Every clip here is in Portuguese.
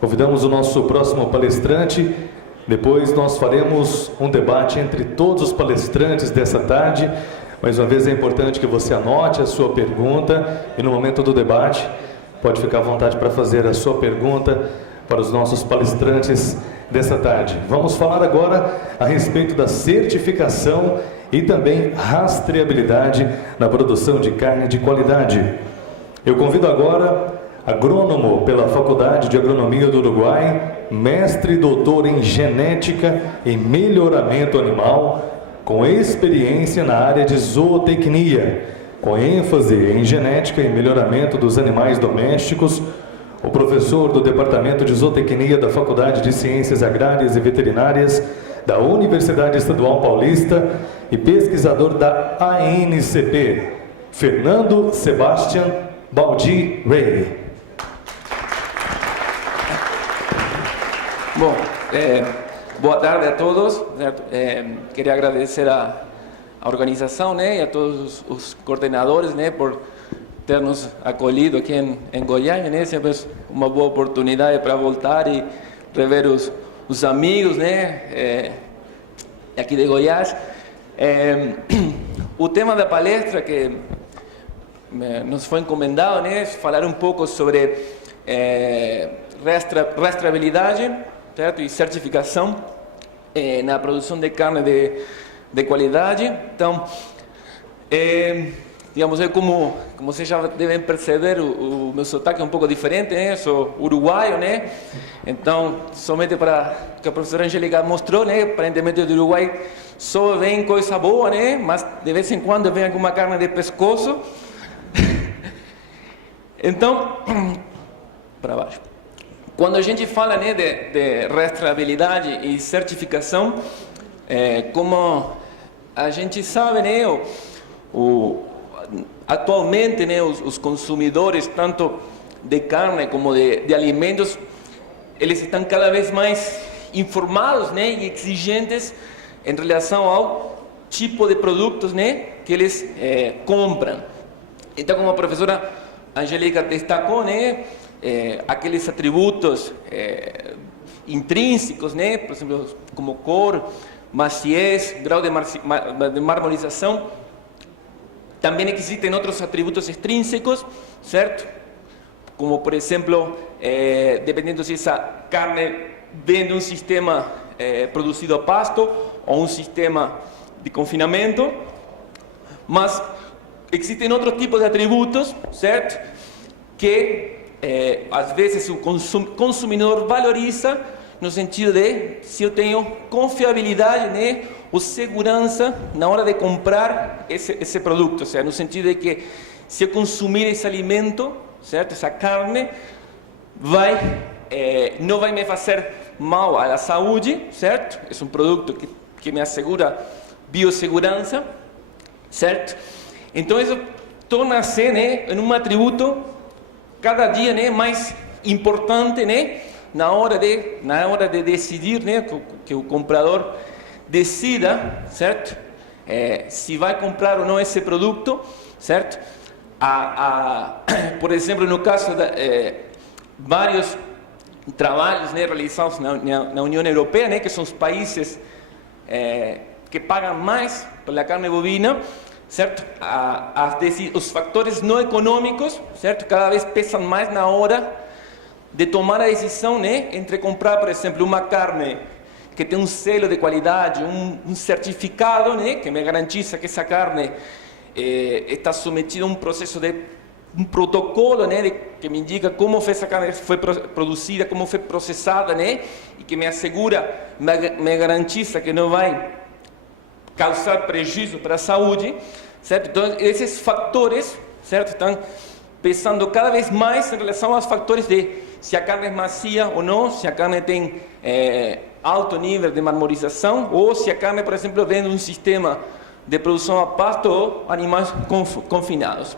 Convidamos o nosso próximo palestrante. Depois nós faremos um debate entre todos os palestrantes dessa tarde. Mais uma vez é importante que você anote a sua pergunta e no momento do debate pode ficar à vontade para fazer a sua pergunta para os nossos palestrantes dessa tarde. Vamos falar agora a respeito da certificação e também rastreabilidade na produção de carne de qualidade. Eu convido agora agrônomo pela Faculdade de Agronomia do Uruguai, mestre e doutor em genética e melhoramento animal, com experiência na área de zootecnia, com ênfase em genética e melhoramento dos animais domésticos, o professor do Departamento de Zootecnia da Faculdade de Ciências Agrárias e Veterinárias da Universidade Estadual Paulista e pesquisador da ANCP, Fernando Sebastian Baldi Rey. Bom, boa tarde a todos. Queria agradecer a organização, né, e a todos os coordenadores, né, por ter nos acolhido aqui em Goiás, né, sempre é uma boa oportunidade para voltar e rever os amigos, né, aqui de Goiás. O tema da palestra que nos foi encomendado, né, é falar um pouco sobre rastreabilidade, certo? E certificação na produção de carne de qualidade. Então, digamos, como vocês já devem perceber, o meu sotaque é um pouco diferente, né? Sou uruguaio, né? Então, somente para que a professora Angélica mostrou, né? Aparentemente do Uruguai só vem coisa boa, né? Mas de vez em quando vem alguma carne de pescoço. Então, para baixo. Quando a gente fala, né, de rastreabilidade e certificação, como a gente sabe, né, atualmente, né, os consumidores, tanto de carne como de alimentos, eles estão cada vez mais informados, né, e exigentes em relação ao tipo de produtos, né, que eles compram. Então, como a professora Angélica destacou, né, aqueles atributos intrínsecos, né, por exemplo, como cor, maciez, grau de marmorização. Também existem outros atributos extrínsecos, certo? Como, por exemplo, dependendo se essa carne vem de um sistema produzido a pasto ou um sistema de confinamento. Mas existem outros tipos de atributos, certo? Que às vezes o consumidor valoriza no sentido de se eu tenho confiabilidade, né, ou segurança na hora de comprar esse produto, ou seja, no sentido de que se eu consumir esse alimento, certo, essa carne, não vai me fazer mal à saúde, certo? É um produto que me assegura biossegurança, certo? Então isso torna-se, né, em um atributo cada dia, né, mais importante, né, na hora de decidir, né, que o comprador decida, certo, se vai comprar ou não esse produto, certo? Por exemplo, no caso de vários trabalhos, né, realizados na União Europeia, né, que são os países que pagam mais pela carne bovina, certo? Os fatores não econômicos, certo? Cada vez pesam mais na hora de tomar a decisão, né? Entre comprar, por exemplo, uma carne que tem um selo de qualidade, um certificado, né? Que me garantiza que essa carne está submetida a um processo um protocolo, né? Que me indica como essa carne foi produzida, como foi processada, né? E que me assegura, me garantiza que não vai causar prejuízo para a saúde, certo? Então, esses fatores, certo, estão pesando cada vez mais em relação aos fatores de se a carne é macia ou não, se a carne tem alto nível de marmorização, ou se a carne, por exemplo, vem de um sistema de produção a pasto ou animais confinados.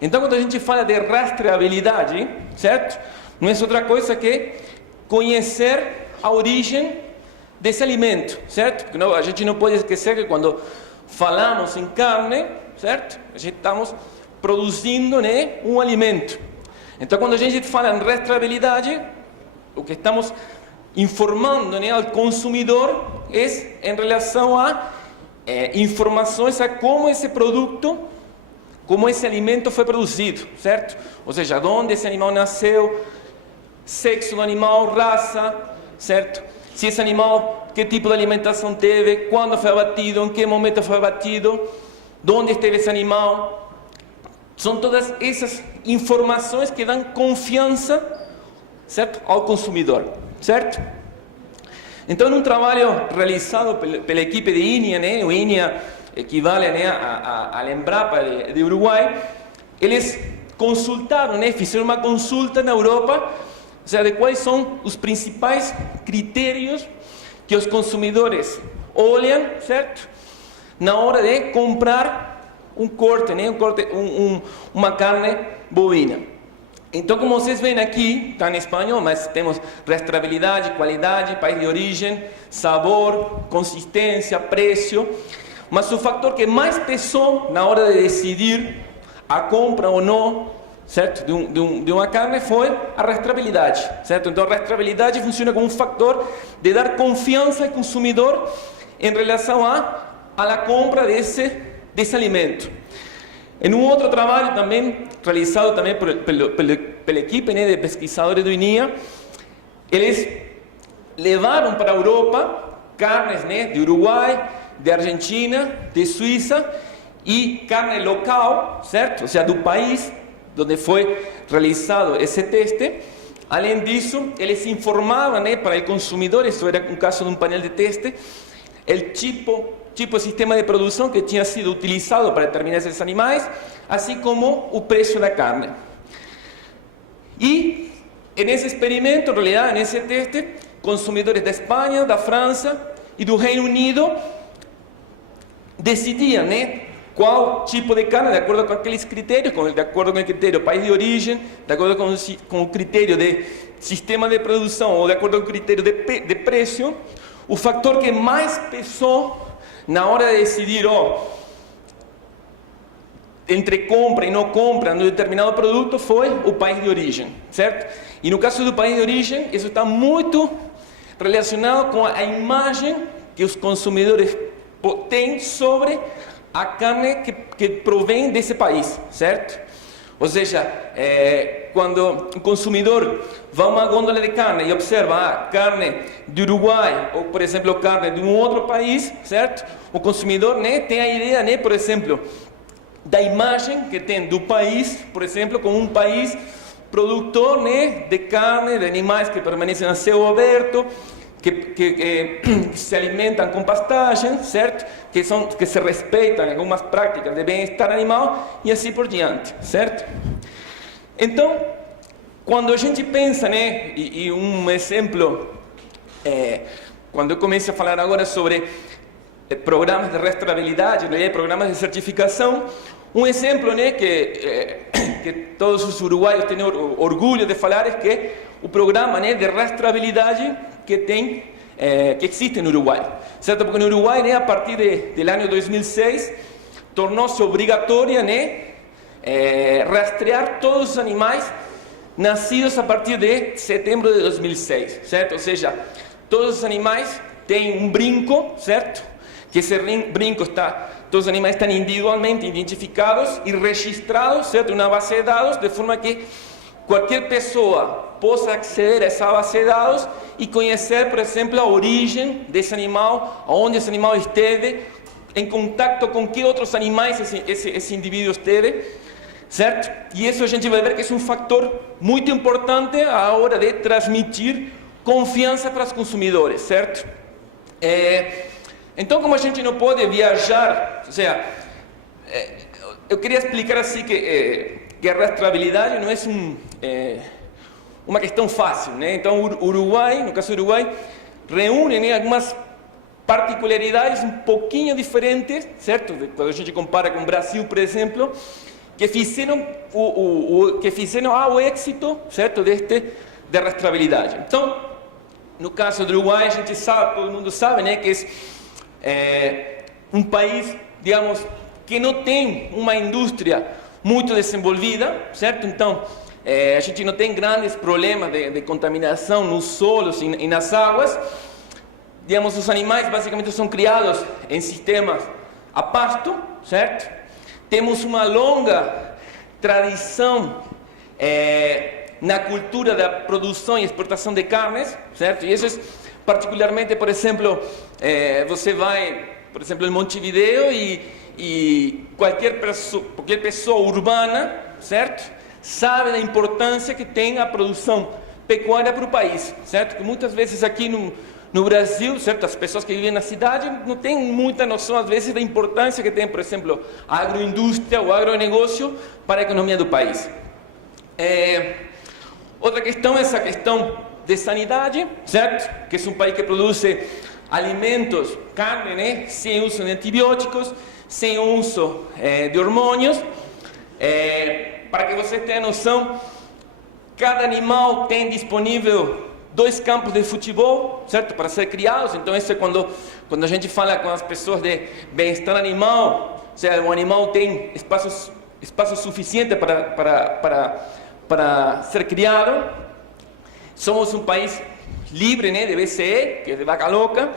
Então, quando a gente fala de rastreabilidade, certo? Não é outra coisa que conhecer a origem desse alimento, certo? Porque a gente não pode esquecer que quando falamos em carne, certo? A gente estamos produzindo, né, um alimento. Então, quando a gente fala em rastreabilidade, o que estamos informando, né, ao consumidor é em relação a informações a como esse produto, como esse alimento foi produzido, certo? Ou seja, onde esse animal nasceu, sexo do animal, raça, certo? Se esse animal, que tipo de alimentação teve, quando foi abatido, em que momento foi abatido, onde esteve esse animal. São todas essas informações que dão confiança, certo, ao consumidor, certo? Então, num trabalho realizado pela equipe de INEA, né, o INEA equivale, né, à Embrapa de Uruguai, eles consultaram, né, fizeram uma consulta na Europa, ou seja, de quais são os principais critérios que os consumidores olham, certo, na hora de comprar um corte, né, uma carne bovina. Então, como vocês veem aqui, está em espanhol, mas temos rastreabilidade, qualidade, país de origem, sabor, consistência, preço. Mas o fator que mais pesou na hora de decidir a compra ou não, certo, de uma carne foi a rastreabilidade, certo? Então, a rastreabilidade funciona como um fator de dar confiança ao consumidor em relação à compra desse alimento. Em um outro trabalho também, realizado também pela equipe, né, de pesquisadores do INEA, eles levaram para a Europa carnes, né, de Uruguai, de Argentina, de Suíça e carne local, certo? Ou seja, do país onde foi realizado esse teste. Além disso, eles informavam, né, para o consumidor, isso era um caso de um painel de teste, o tipo de sistema de produção que tinha sido utilizado para determinar esses animais, assim como o preço da carne. E nesse experimento, em realidade, nesse teste, consumidores da Espanha, da França e do Reino Unido decidiam, né, qual tipo de carne, de acordo com aqueles critérios, de acordo com o critério país de origem, de acordo com o critério de sistema de produção ou de acordo com o critério de preço. O fator que mais pesou na hora de decidir entre compra e não compra de um determinado produto foi o país de origem, certo? E no caso do país de origem, isso está muito relacionado com a imagem que os consumidores têm sobre a carne que provém desse país, certo? Ou seja, quando o consumidor vai a uma gôndola de carne e observa carne de Uruguai ou, por exemplo, carne de um outro país, certo? O consumidor, né, tem a ideia, né, por exemplo, da imagem que tem do país, por exemplo, como um país produtor, né, de carne, de animais que permanecem a céu aberto, que se alimentam com pastagem, certo? Que se respeitam algumas práticas de bem-estar animal e assim por diante, certo? Então, quando a gente pensa, né, e um exemplo, quando eu começo a falar agora sobre programas de rastreabilidade, né, programas de certificação, um exemplo, né, que todos os uruguaios têm orgulho de falar é que o programa, né, de rastreabilidade que existe no Uruguai, certo? Porque no Uruguai, né, a partir do ano 2006, tornou-se obrigatória, né, rastrear todos os animais nascidos a partir de setembro de 2006, certo? Ou seja, todos os animais têm um brinco, certo? Que esse brinco todos os animais estão individualmente identificados e registrados, certo? Em uma base de dados, de forma que qualquer pessoa possa aceder a essa base de dados e conhecer, por exemplo, a origem desse animal, onde esse animal esteve, em contato com que outros animais esse indivíduo esteve, certo? E isso a gente vai ver que é um fator muito importante à hora de transmitir confiança para os consumidores, certo? Então, como a gente não pode viajar, ou seja, eu queria explicar assim que a rastreabilidade não é uma questão fácil, né? Então, o Uruguai, no caso do Uruguai, reúne, né, algumas particularidades um pouquinho diferentes, certo? Quando a gente compara com o Brasil, por exemplo, que fizeram ao êxito, certo, de rastreabilidade. Então, no caso do Uruguai, a gente sabe, todo mundo sabe, né, que é um país, digamos, que não tem uma indústria muito desenvolvida, certo? Então, a gente não tem grandes problemas de contaminação nos solos e nas águas. Digamos, os animais basicamente são criados em sistemas a pasto, certo? Temos uma longa tradição na cultura da produção e exportação de carnes, certo? E isso é particularmente, por exemplo, você vai, por exemplo, em Montevideo e qualquer pessoa urbana, certo? Sabe da importância que tem a produção pecuária para o país, certo? Que muitas vezes aqui no Brasil, certo? As pessoas que vivem na cidade não têm muita noção, às vezes, da importância que tem, por exemplo, a agroindústria, o agronegócio para a economia do país. Outra questão é essa questão de sanidade, certo? Que é um país que produz alimentos, carne, né? Sem uso de antibióticos, sem uso de hormônios. Para que você tenha noção, cada animal tem disponível 2 campos de futebol, certo? Para ser criados. Então isso é quando a gente fala com as pessoas de bem-estar animal, ou seja, o animal tem espaço suficiente para ser criado. Somos um país livre, né, de BSE, que é de vaca louca.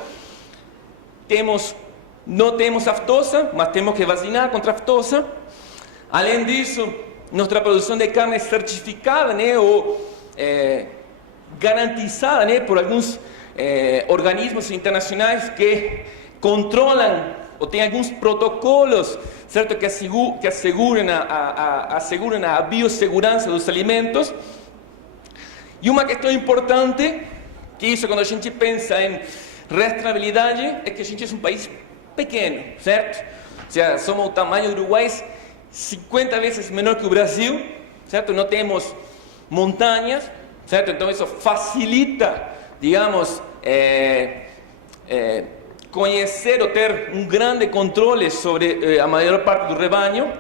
Não temos aftosa, mas temos que vacinar contra a aftosa. Além disso, nossa produção de carne é certificada, né, ou garantizada, né, por alguns organismos internacionais que controlam ou têm alguns protocolos, certo, que asseguram a biossegurança dos alimentos. E uma questão importante, que isso quando a gente pensa em rastreabilidade, é que a gente é um país pequeno, certo? Ou seja, somos o tamanho do Uruguai, 50 vezes menor que o Brasil, certo? Não temos montanhas, certo? Então isso facilita, digamos, conhecer ou ter um grande controle sobre a maior parte do rebanho.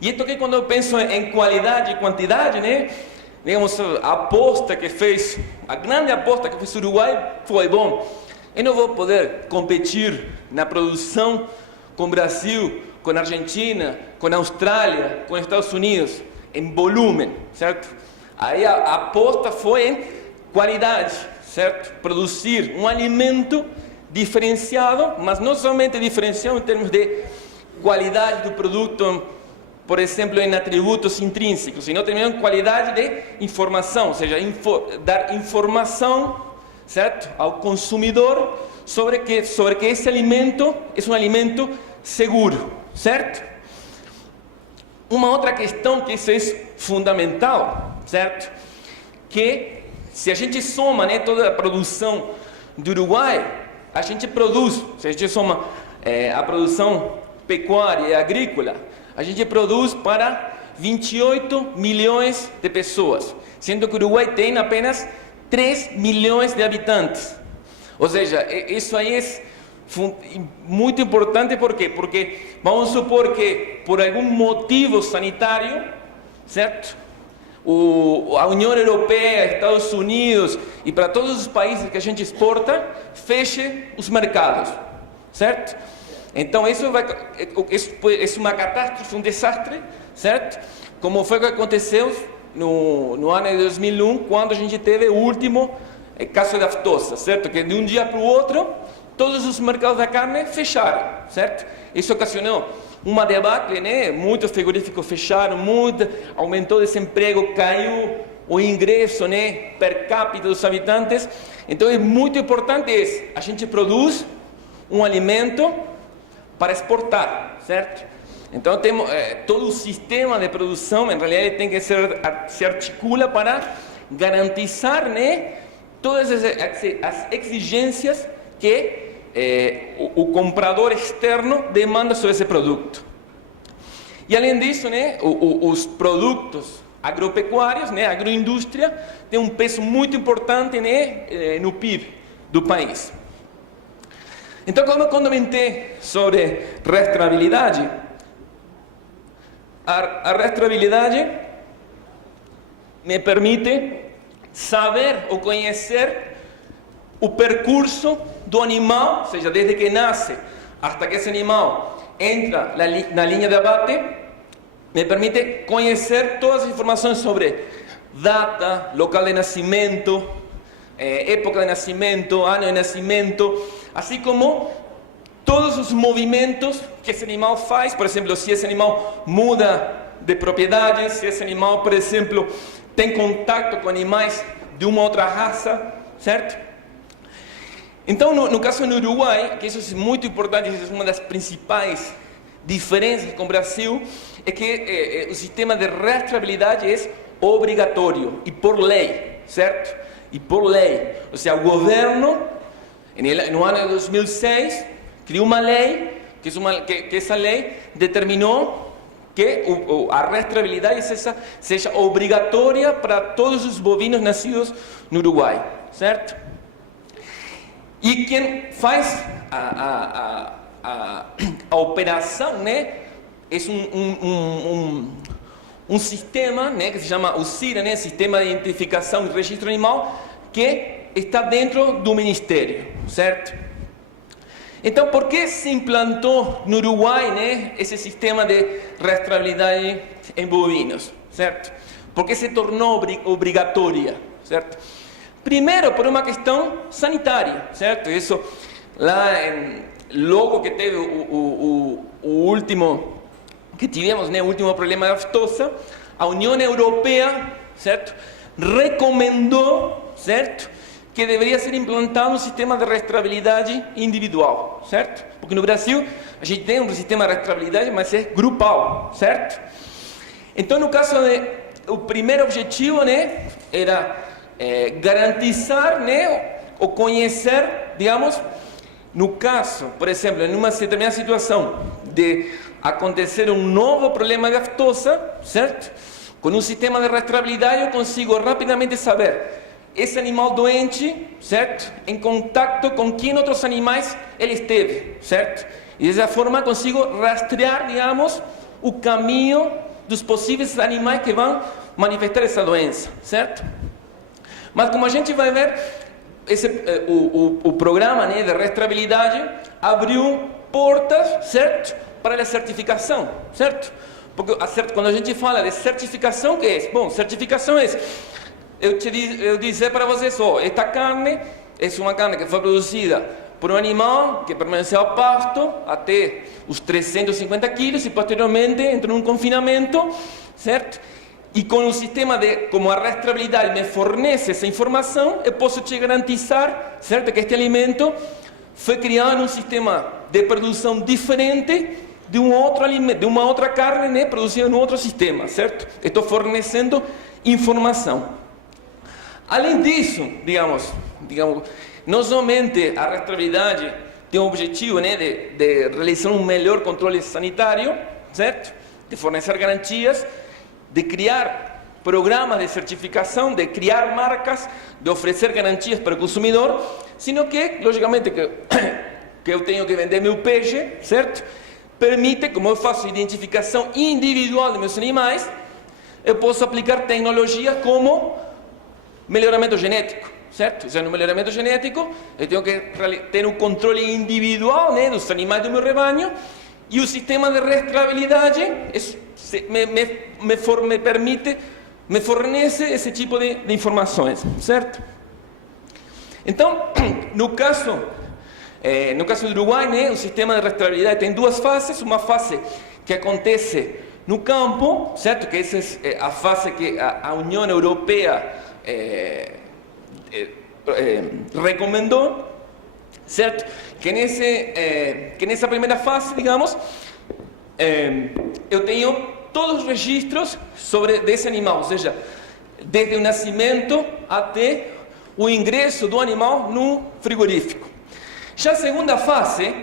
E isto que quando eu penso em qualidade e quantidade, né? Digamos, a grande aposta que fez o Uruguai foi, bom, eu não vou poder competir na produção com o Brasil, com a Argentina, com a Austrália, com os Estados Unidos, em volume, certo? Aí a aposta foi em qualidade, certo? Produzir um alimento diferenciado, mas não somente diferenciado em termos de qualidade do produto, por exemplo, em atributos intrínsecos, sino também em qualidade de informação, ou seja, dar informação, certo, ao consumidor sobre que esse alimento é um alimento seguro, certo? Uma outra questão que isso é fundamental, certo? Que se a gente soma, né, toda a produção do Uruguai, a gente produz, se a gente soma a produção pecuária e agrícola, a gente produz para 28 milhões de pessoas, sendo que o Uruguai tem apenas 3 milhões de habitantes. Ou seja, isso aí é muito importante. ¿Por quê? Porque vamos supor que por algum motivo sanitário, certo? A União Europeia, Estados Unidos e para todos os países que a gente exporta, feche os mercados, certo? Então isso é uma catástrofe, um desastre, certo? Como foi que aconteceu no ano de 2001, quando a gente teve o último caso de aftosa, certo? Que de um dia para o outro, todos os mercados da carne fecharam, certo? Isso ocasionou uma debacle, né? Muitos frigoríficos fecharam, aumentou o desemprego, caiu o ingresso, né, per capita dos habitantes. Então é muito importante a gente produz um alimento para exportar, certo? Então temos todo o sistema de produção, em realidade tem que se articula para garantizar, né, todas as exigências que o comprador externo demanda sobre esse produto. E além disso, né, os produtos agropecuários, né, a agroindústria tem um peso muito importante, né, no PIB do país. Então, como eu comentei sobre rastreabilidade, a rastreabilidade me permite saber ou conhecer o percurso do animal, ou seja, desde que nasce até que esse animal entra na linha de abate, me permite conhecer todas as informações sobre data, local de nascimento, época de nascimento, ano de nascimento, assim como todos os movimentos que esse animal faz. Por exemplo, se esse animal muda de propriedade, se esse animal, por exemplo, tem contato com animais de uma outra raça, certo? Então, no caso no Uruguai, que isso é muito importante, isso é uma das principais diferenças com o Brasil, é que o sistema de rastreabilidade é obrigatório e por lei, certo? E por lei. Ou seja, o governo, no ano de 2006, criou uma lei, que essa lei determinou que a rastreabilidade seja obrigatória para todos os bovinos nascidos no Uruguai, certo? E quem faz a operação, né, é um sistema, né, que se chama o CIRA, né, Sistema de Identificação e Registro Animal, que está dentro do Ministério, certo? Então, por que se implantou no Uruguai, né, esse sistema de rastreabilidade em bovinos, certo? Porque se tornou obrigatória, certo? Primeiro, por uma questão sanitária, certo? Isso, lá, logo que teve o último, que tivemos, né, o último problema da aftosa, a União Europeia, certo, recomendou, certo, que deveria ser implantado um sistema de rastreabilidade individual, certo? Porque no Brasil a gente tem um sistema de rastreabilidade, mas é grupal, certo? Então, no caso o primeiro objetivo, né, era garantizar, né, ou conhecer, digamos, no caso, por exemplo, em uma determinada situação de acontecer um novo problema de aftosa, certo? Com um sistema de rastreabilidade eu consigo rapidamente saber esse animal doente, certo? Em contato com que outros animais ele esteve, certo? E dessa forma consigo rastrear, digamos, o caminho dos possíveis animais que vão manifestar essa doença, certo? Mas como a gente vai ver, o programa, né, de rastreabilidade abriu portas, certo? Para a certificação, certo? Porque quando a gente fala de certificação, o que é? Bom, certificação é eu dizer para vocês, esta carne é uma carne que foi produzida por um animal que permaneceu ao pasto até os 350 quilos e posteriormente entrou num confinamento, certo? E com o sistema como a rastreabilidade me fornece essa informação, eu posso te garantizar, certo, que este alimento foi criado num sistema de produção diferente de um outro alimento, de uma outra carne, né, produzida num outro sistema, certo? Estou fornecendo informação. Além disso, digamos, não somente a rastreabilidade tem o objetivo, né, de realizar um melhor controle sanitário, certo? De fornecer garantias, de criar programas de certificação, de criar marcas, de oferecer garantias para o consumidor, sino que, logicamente, que eu tenho que vender meu peixe, certo? Permite, como eu faço identificação individual de meus animais, eu posso aplicar tecnologia como melhoramento genético, certo? Isso é no melhoramento genético, eu tenho que ter um controle individual, né, dos animais do meu rebanho, e o sistema de rastreabilidade me fornece esse tipo de informações, certo? Então, no caso do Uruguai, né, o sistema de rastreabilidade tem duas fases, uma fase que acontece no campo, certo? Que essa é a fase que a União Europeia recomendou, certo? Que nessa primeira fase, digamos, eu tenho todos os registros desse animal, ou seja, desde o nascimento até o ingresso do animal no frigorífico. Já a segunda fase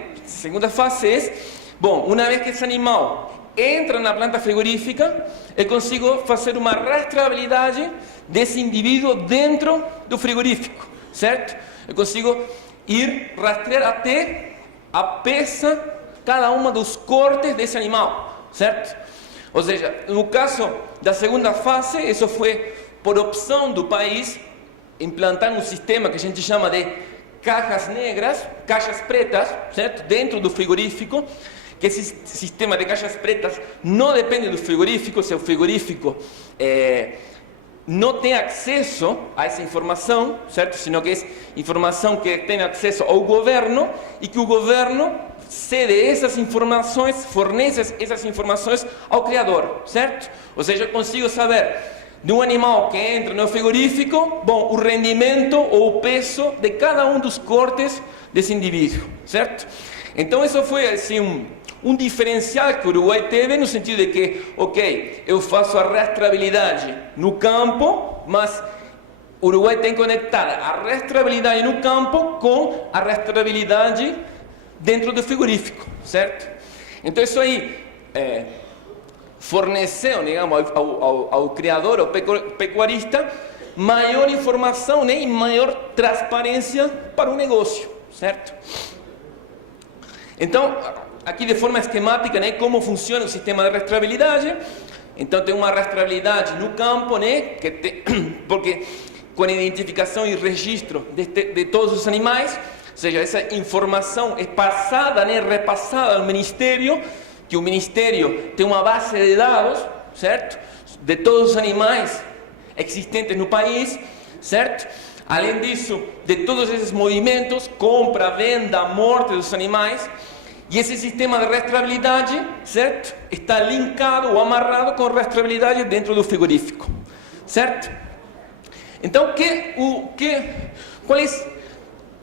é, bom, uma vez que esse animal entra na planta frigorífica, eu consigo fazer uma rastreabilidade desse indivíduo dentro do frigorífico, certo? Eu consigo rastrear até a peça, cada uma dos cortes desse animal, certo? Ou seja, no caso da segunda fase, isso foi por opção do país implantar um sistema que a gente chama de caixas negras, caixas pretas, certo? Dentro do frigorífico, que esse sistema de caixas pretas não depende do frigorífico, se o frigorífico não tem acesso a essa informação, certo? Sino que é informação que tem acesso ao governo e que o governo cede essas informações, fornece essas informações ao criador, certo? Ou seja, eu consigo saber de um animal que entra no frigorífico, bom, o rendimento ou o peso de cada um dos cortes desse indivíduo, certo? Então isso foi assim um diferencial que o Uruguai teve no sentido de que, ok, eu faço a rastreabilidade no campo, mas o Uruguai tem que conectar a rastreabilidade no campo com a rastreabilidade dentro do frigorífico, certo? Então isso aí forneceu, digamos, ao criador, ao pecuarista, maior informação, né, e maior transparência para o negócio, certo? Então, aqui de forma esquemática, né, como funciona o sistema de rastreabilidade. Então tem uma rastreabilidade no campo, né, porque com a identificação e registro de todos os animais, ou seja, essa informação é passada, né, repassada ao Ministério, que o Ministério tem uma base de dados, certo, de todos os animais existentes no país, certo? Além disso, de todos esses movimentos, compra, venda, morte dos animais. E esse sistema de rastreabilidade, certo, está linkado ou amarrado com rastreabilidade dentro do frigorífico, certo? Então, que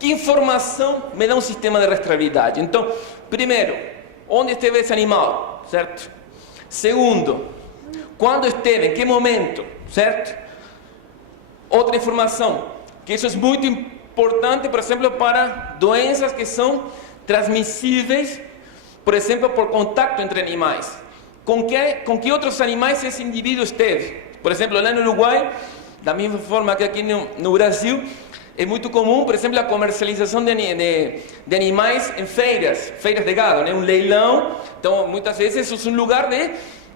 informação me dá um sistema de rastreabilidade? Então, primeiro, onde esteve esse animal, certo? Segundo, quando esteve, em que momento, certo? Outra informação, que isso é muito importante, por exemplo, para doenças que são transmissíveis, por exemplo, por contato entre animais. Com que outros animais esse indivíduo esteve? Por exemplo, lá no Uruguai, da mesma forma que aqui no Brasil, é muito comum, por exemplo, a comercialização de animais em feiras de gado, né? Um leilão. Então, muitas vezes isso é um lugar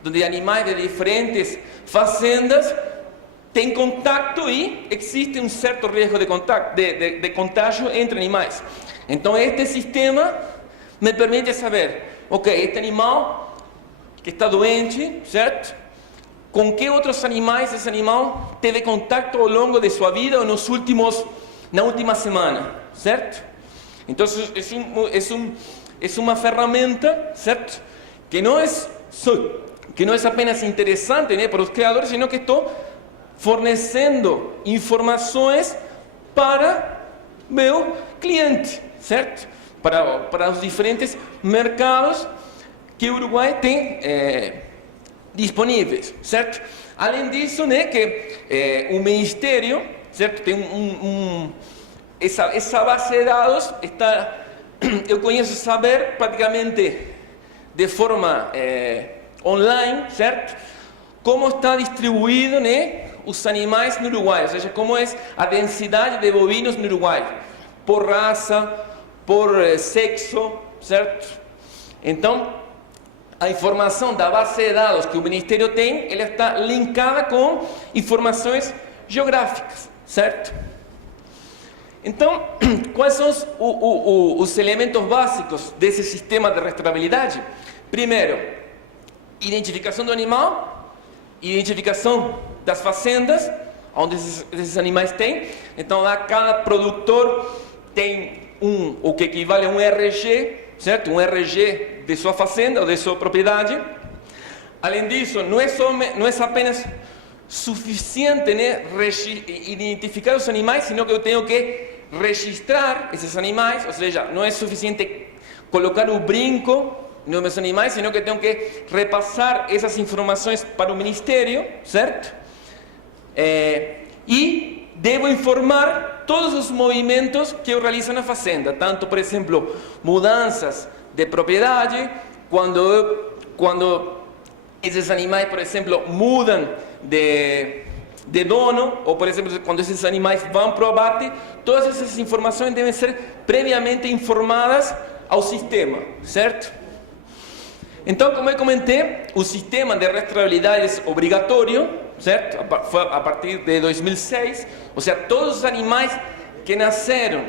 onde animais de diferentes fazendas têm contato e existe um certo risco de contágio entre animais. Então, este sistema me permite saber, ok, este animal que está doente, certo? Com que outros animais esse animal teve contato ao longo de sua vida ou na última semana, certo? Então, é uma ferramenta, certo? Que não é apenas interessante, né, para os criadores, sino que estou fornecendo informações para meu cliente, certo? Para os diferentes mercados que o Uruguai tem disponíveis, certo? Além disso, né, que o Ministério, certo, tem essa base de dados está, eu conheço saber praticamente de forma online, certo? Como está distribuído, né, os animais no Uruguai, ou seja, como é a densidade de bovinos no Uruguai, por raça, por sexo, certo? Então, a informação da base de dados que o Ministério tem, ela está linkada com informações geográficas, certo? Então, quais são os elementos básicos desse sistema de rastreabilidade? Primeiro, identificação do animal, identificação das fazendas onde esses animais têm. Então, lá cada produtor tem o que equivale a um RG, certo? Um RG de sua fazenda ou de sua propriedade. Além disso, não é apenas suficiente, né, identificar os animais, sino que eu tenho que registrar esses animais, ou seja, não é suficiente colocar o brinco nos meus animais, sino que tenho que repassar essas informações para o Ministério, certo? E devo informar todos os movimentos que eu realizo na fazenda, tanto, por exemplo, mudanças de propriedade, quando esses animais, por exemplo, mudam de dono, ou, por exemplo, quando esses animais vão para o abate, todas essas informações devem ser previamente informadas ao sistema, certo? Então, como eu comentei, o sistema de rastreabilidade é obrigatório, certo? A partir de 2006, ou seja, todos os animais que nasceram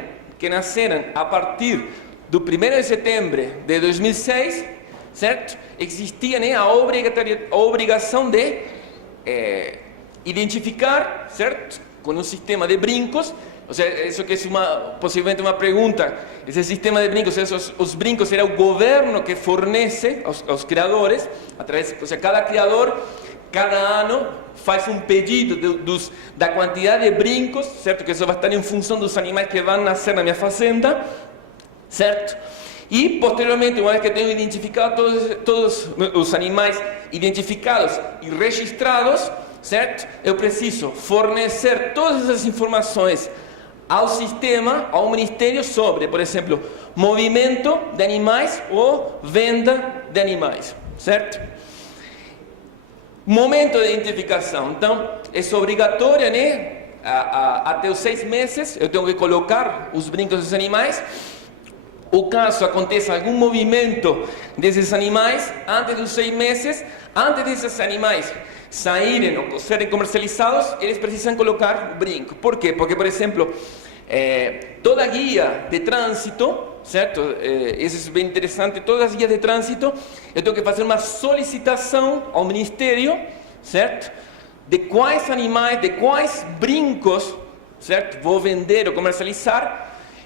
a partir do 1º de setembro de 2006, certo? Existia, né, a obrigação de identificar, certo? Com um sistema de brincos. Ou seja, isso que é possivelmente uma pergunta. Esse sistema de brincos, os brincos será o governo que fornece aos criadores, através, ou seja, cada criador, cada ano, faz um pedido da quantidade de brincos, certo? Que isso vai estar em função dos animais que vão nascer na minha fazenda, certo? E, posteriormente, uma vez que tenho identificado todos os animais identificados e registrados, certo? Eu preciso fornecer todas essas informações ao sistema, ao Ministério sobre, por exemplo, movimento de animais ou venda de animais, certo? Momento de identificação, então, é obrigatório, né? Até os 6 meses, eu tenho que colocar os brincos dos animais. O caso aconteça algum movimento desses animais, antes dos 6 meses, antes desses animais saírem ou serem comercializados, eles precisam colocar o brinco. Por quê? Porque, por exemplo, toda guia de trânsito, certo? Isso é bem interessante, todas as guias de trânsito, eu tenho que fazer uma solicitação ao Ministério, certo? De quais animais, de quais brincos, certo? Vou vender ou comercializar,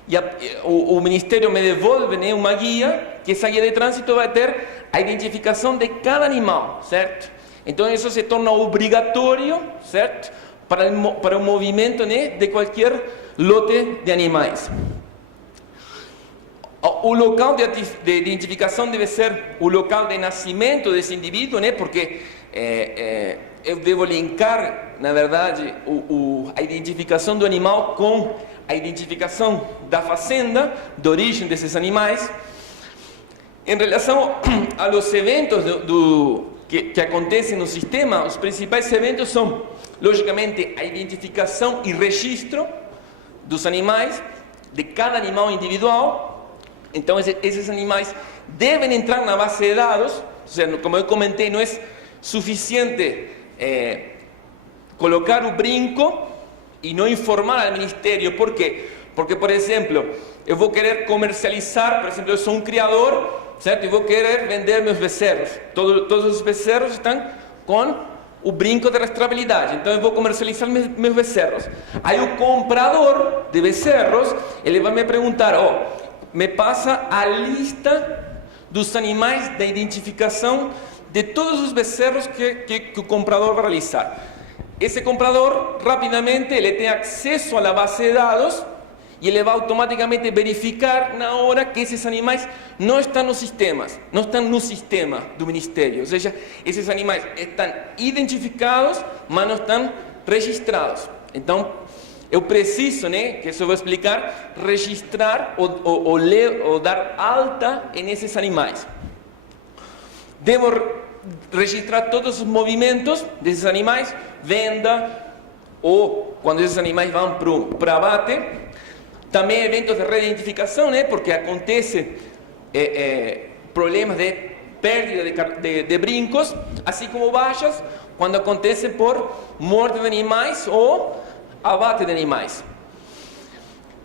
e o Ministério me devolve, né, uma guia, que essa guia de trânsito vai ter a identificação de cada animal, certo? Então isso se torna obrigatório, certo? Para o movimento, né, de qualquer lote de animais. O local de identificação deve ser o local de nascimento desse indivíduo, né, porque eu devo linkar, na verdade, a identificação do animal com a identificação da fazenda, da origem desses animais. Em relação aos eventos que acontecem no sistema, os principais eventos são, logicamente, a identificação e registro dos animais, de cada animal individual. Então, esses animais devem entrar na base de dados. Ou seja, como eu comentei, não é suficiente colocar o brinco e não informar ao Ministério. Por quê? Porque, por exemplo, eu vou querer comercializar, por exemplo, eu sou um criador, certo? E vou querer vender meus becerros. Todos os becerros estão com o brinco de rastreabilidade. Então eu vou comercializar meus becerros. Aí o comprador de becerros, ele vai me perguntar, me passa a lista dos animais da identificação de todos os becerros que o comprador vai realizar. Esse comprador, rapidamente, ele tem acesso à base de dados e ele vai automaticamente verificar na hora que esses animais não estão nos sistemas, não estão no sistema do Ministério. Ou seja, esses animais estão identificados, mas não estão registrados. Então, eu preciso, né, que isso eu vou explicar, registrar ou dar alta nesses animais. Devo registrar todos os movimentos desses animais, venda ou quando esses animais vão para abate. Também eventos de reidentificação, né, porque acontecem problemas de perda de brincos, assim como baixas, quando acontecem por morte de animais ou abate de animais.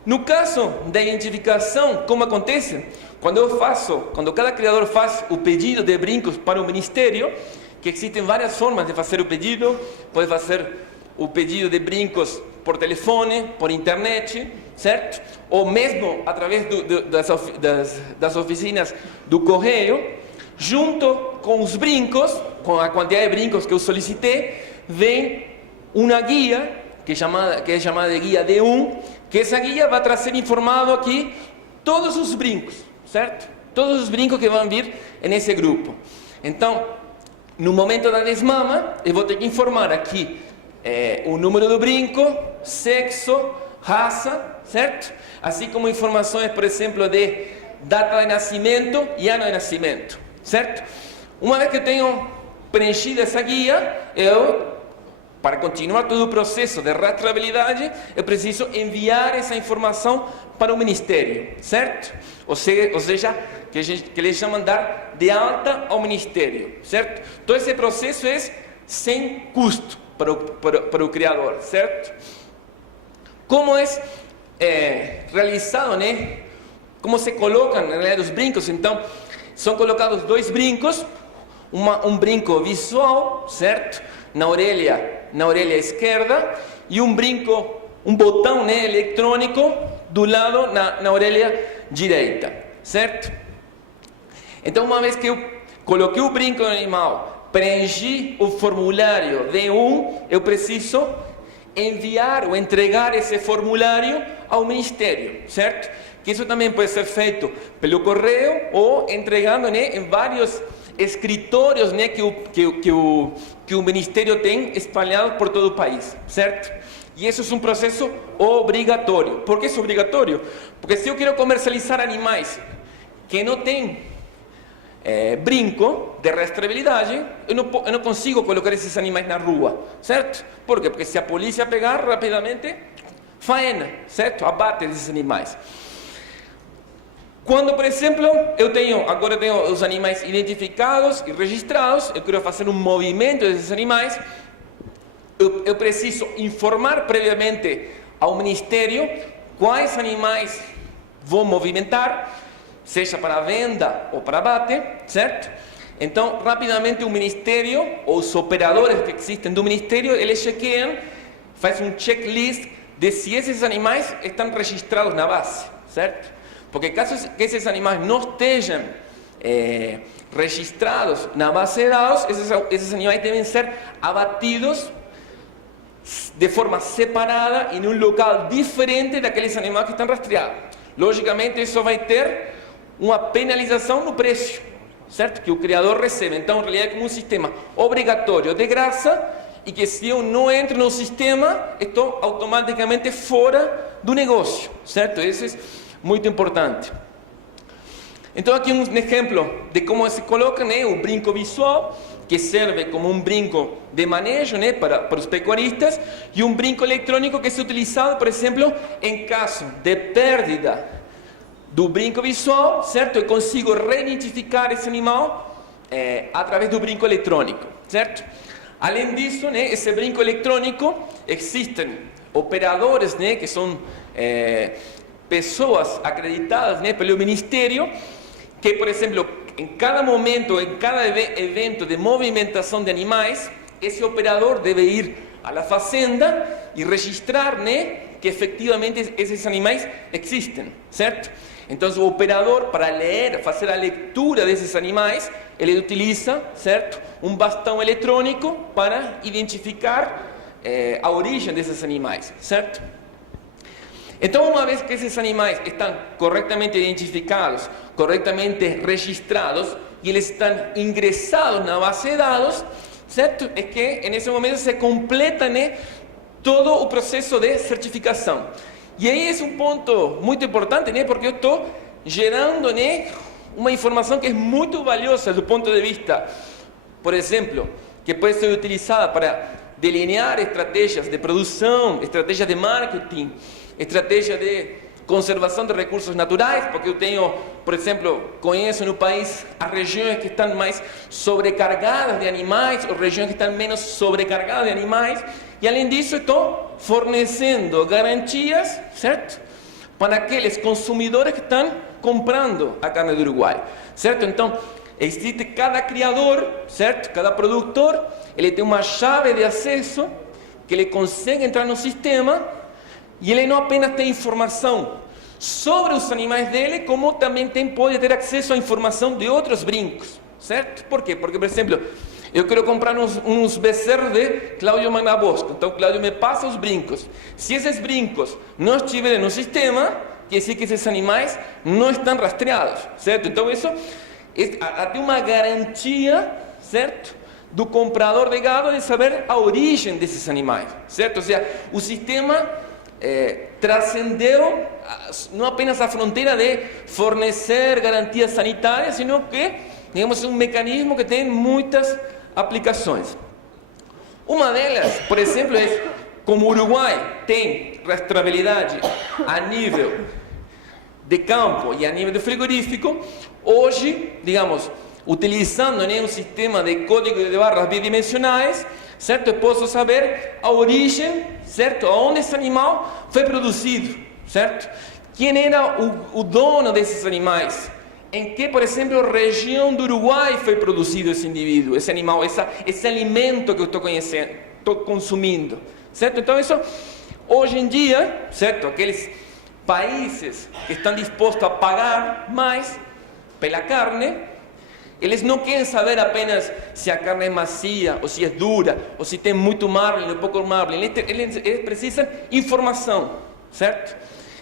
No caso da identificação, como acontece? Quando cada criador faz o pedido de brincos para o Ministério, que existem várias formas de fazer o pedido, pode fazer o pedido de brincos por telefone, por internet, certo? Ou mesmo através das oficinas do correio, junto com os brincos, com a quantidade de brincos que eu solicitei, vem uma guia, que é chamada de guia D1, que essa guia vai trazer informado aqui todos os brincos, certo? Todos os brincos que vão vir nesse grupo. Então, no momento da desmama, eu vou ter que informar aqui o número do brinco, sexo, raça, certo? Assim como informações, por exemplo, de data de nascimento e ano de nascimento, certo? Uma vez que eu tenho preenchido essa guia, para continuar todo o processo de rastreabilidade, eu preciso enviar essa informação para o Ministério, certo? Ou seja, que eles chamam de alta ao Ministério, certo? Todo esse processo é sem custo para o criador, certo? Como é realizado, né? Como se colocam, na realidade, os brincos? Então, são colocados 2 brincos, um brinco visual, certo? Na orelha, na orelha esquerda e um brinco, um botão, né, eletrônico do lado na orelha direita, certo? Então, uma vez que eu coloquei o brinco no animal, preenchi o formulário D1, eu preciso enviar ou entregar esse formulário ao Ministério, certo? Que isso também pode ser feito pelo correio ou entregando, né, em vários escritórios, né, que o Ministério tem espalhado por todo o país, certo? E isso é um processo obrigatório. Por que é obrigatório? Porque se eu quero comercializar animais que não têm brinco de rastreabilidade, eu não consigo colocar esses animais na rua, certo? Por quê? Porque se a polícia pegar, rapidamente faena, certo? Abate esses animais. Quando, por exemplo, agora tenho os animais identificados e registrados, eu quero fazer um movimento desses animais, eu preciso informar previamente ao Ministério quais animais vou movimentar, seja para venda ou para abate, certo? Então, rapidamente o Ministério, ou os operadores que existem do Ministério, eles chequeiam, fazem um checklist de se esses animais estão registrados na base, certo? Porque caso que esses animais não estejam registrados na base de dados, esses animais devem ser abatidos de forma separada em um local diferente daqueles animais que estão rastreados. Logicamente, isso vai ter uma penalização no preço, certo? Que o criador recebe. Então, em realidade, é como um sistema obrigatório de graça e que se eu não entro no sistema, estou automaticamente fora do negócio, certo? Isso é muito importante. Então, aqui um exemplo de como se coloca, né, o brinco visual, que serve como um brinco de manejo, né, para os pecuaristas, e um brinco eletrônico que é utilizado, por exemplo, em caso de perda do brinco visual, certo? Eu consigo reidentificar esse animal através do brinco eletrônico, certo? Além disso, né, esse brinco eletrônico, existem operadores, né, que são pessoas acreditadas, né, pelo Ministério, que, por exemplo, em cada momento, em cada evento de movimentação de animais, esse operador deve ir à fazenda e registrar, né, que efetivamente esses animais existem, certo? Então, o operador, para ler, fazer a leitura desses animais, ele utiliza, certo, um bastão eletrônico para identificar a origem desses animais, certo? Então, uma vez que esses animais estão corretamente identificados, corretamente registrados, e eles estão ingressados na base de dados, certo? É que, nesse momento, se completa, né, todo o processo de certificação. E aí é um ponto muito importante, né, porque eu estou gerando, né, uma informação que é muito valiosa do ponto de vista, por exemplo, que pode ser utilizada para delinear estratégias de produção, estratégias de marketing, estratégia de conservação de recursos naturais, porque eu tenho, por exemplo, conheço no país as regiões que estão mais sobrecargadas de animais, ou regiões que estão menos sobrecargadas de animais, e além disso estou fornecendo garantias, certo? Para aqueles consumidores que estão comprando a carne do Uruguai, certo? Então, existe cada criador, certo? Cada produtor, ele tem uma chave de acesso que ele consegue entrar no sistema e ele não apenas tem informação sobre os animais dele, como também pode ter acesso à informação de outros brincos, certo? Por quê? Porque, por exemplo, eu quero comprar uns becerros de Cláudio Magnabosco, então Cláudio me passa os brincos. Se esses brincos não estiverem no sistema, quer dizer que esses animais não estão rastreados, certo? Então isso tem uma garantia, certo, do comprador de gado de saber a origem desses animais, certo? Ou seja, o sistema transcendeu não apenas a fronteira de fornecer garantias sanitárias, sino que, digamos, é um mecanismo que tem muitas aplicações. Uma delas, por exemplo, é como o Uruguai tem rastreabilidade a nível de campo e a nível de frigorífico, hoje, digamos, utilizando, né, um sistema de código de barras bidimensionais, certo? Eu posso saber a origem, certo? Onde esse animal foi produzido, certo? Quem era o dono desses animais? Em que, por exemplo, região do Uruguai foi produzido esse indivíduo, esse animal, esse alimento que eu estou conhecendo, estou consumindo, certo? Então isso, hoje em dia, certo? Aqueles países que estão dispostos a pagar mais pela carne, eles não querem saber apenas se a carne é macia, ou se é dura, ou se tem muito margem ou pouco margem. Eles precisam informação, certo?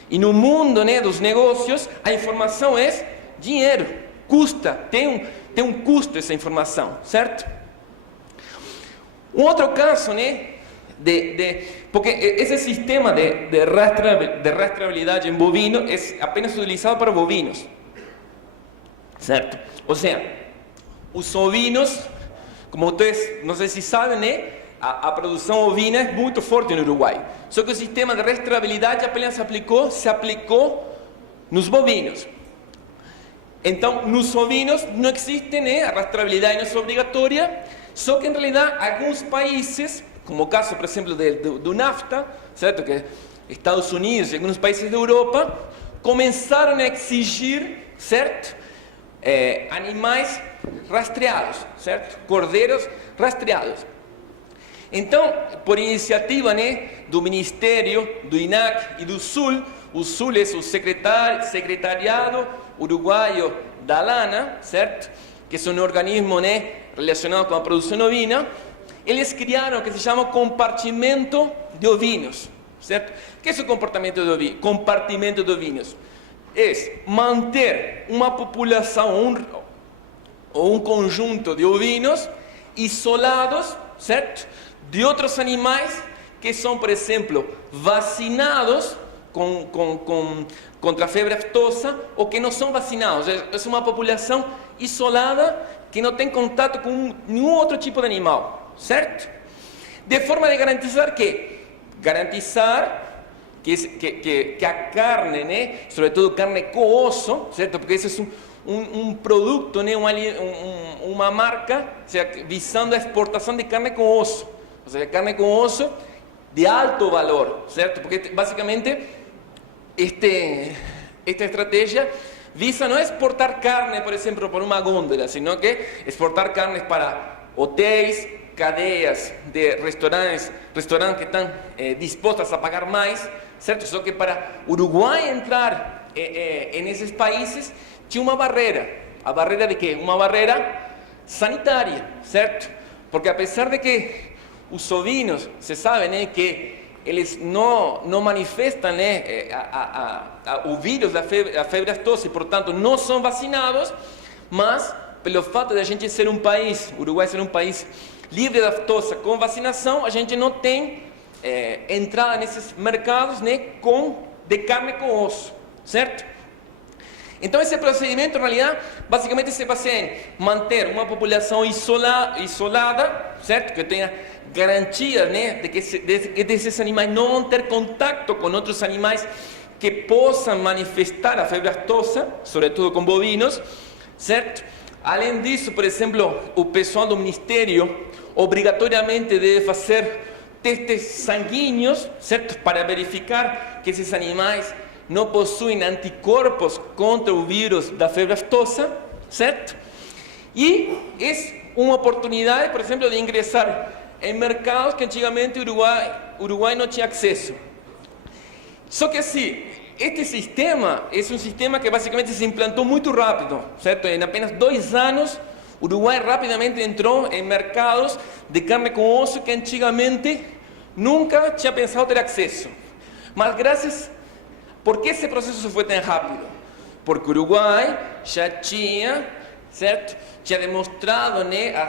E no mundo, né, dos negócios, a informação é dinheiro, custa, tem um custo essa informação, certo? Um outro caso, né, porque esse sistema de rastreabilidade em bovino é apenas utilizado para bovinos, certo? Ou seja, os ovinos, como vocês não sei se sabem, né, a produção ovina é muito forte no Uruguai. Só que o sistema de rastreabilidade apenas se aplicou nos bovinos. Então, nos ovinos não existe, né, a rastreabilidade não é obrigatória, só que em realidade alguns países, como o caso, por exemplo, do NAFTA, certo? Que Estados Unidos e alguns países da Europa começaram a exigir, certo? Animais rastreados, certo? Cordeiros rastreados. Então, por iniciativa, né, do Ministério, do INAC e do SUL, o SUL é o Secretariado Uruguaio da Lana, certo? Que é um organismo, né, relacionado com a produção ovina. Eles criaram o que se chama compartimento de ovinos, certo? O que é o compartimento de ovinos? É manter uma população ou um conjunto de ovinos isolados, certo? De outros animais que são, por exemplo, vacinados contra a febre aftosa ou que não são vacinados. É uma população isolada que não tem contato com nenhum outro tipo de animal, certo? De forma de garantizar que a carne, né, sobretudo carne com osso, certo? Porque esse é um produto, né, uma marca, ou seja, visando a exportação de carne com osso, ou seja, carne com osso de alto valor, certo? Porque basicamente esta estratégia visa não exportar carne, por exemplo, por uma gôndola, sino que exportar carnes para hotéis, cadeias de restaurantes que estão dispostas a pagar mais, certo? Só que para Uruguai entrar nesses países tinha uma barreira. A barreira de quê? Uma barreira sanitária, certo? Porque apesar de que os ovinos, se sabe, né, que eles não manifestam, né, o vírus da febre aftosa e, portanto, não são vacinados, mas pelo fato de a gente ser um país, Uruguai ser um país livre da aftosa com vacinação, a gente não tem entrada nesses mercados, né, de carne com osso, certo? Então esse procedimento, em realidade, basicamente se baseia em manter uma população isolada, certo? Que tenha garantia, né, de que desses animais não vão ter contato com outros animais que possam manifestar a febre aftosa, sobretudo com bovinos, certo? Além disso, por exemplo, o pessoal do Ministério obrigatoriamente deve fazer testes sanguíneos, certo? Para verificar que esses animais não possuem anticorpos contra o vírus da febre aftosa, certo? E é uma oportunidade, por exemplo, de ingressar em mercados que antigamente Uruguai não tinha acesso. Só que assim, este sistema é um sistema que basicamente se implantou muito rápido, certo? Em apenas 2 anos, Uruguai rapidamente entrou em mercados de carne com osso que antigamente nunca tinha pensado ter acesso. Mas por que esse processo foi tão rápido? Porque o Uruguai já tinha, certo? Tinha demonstrado, né, a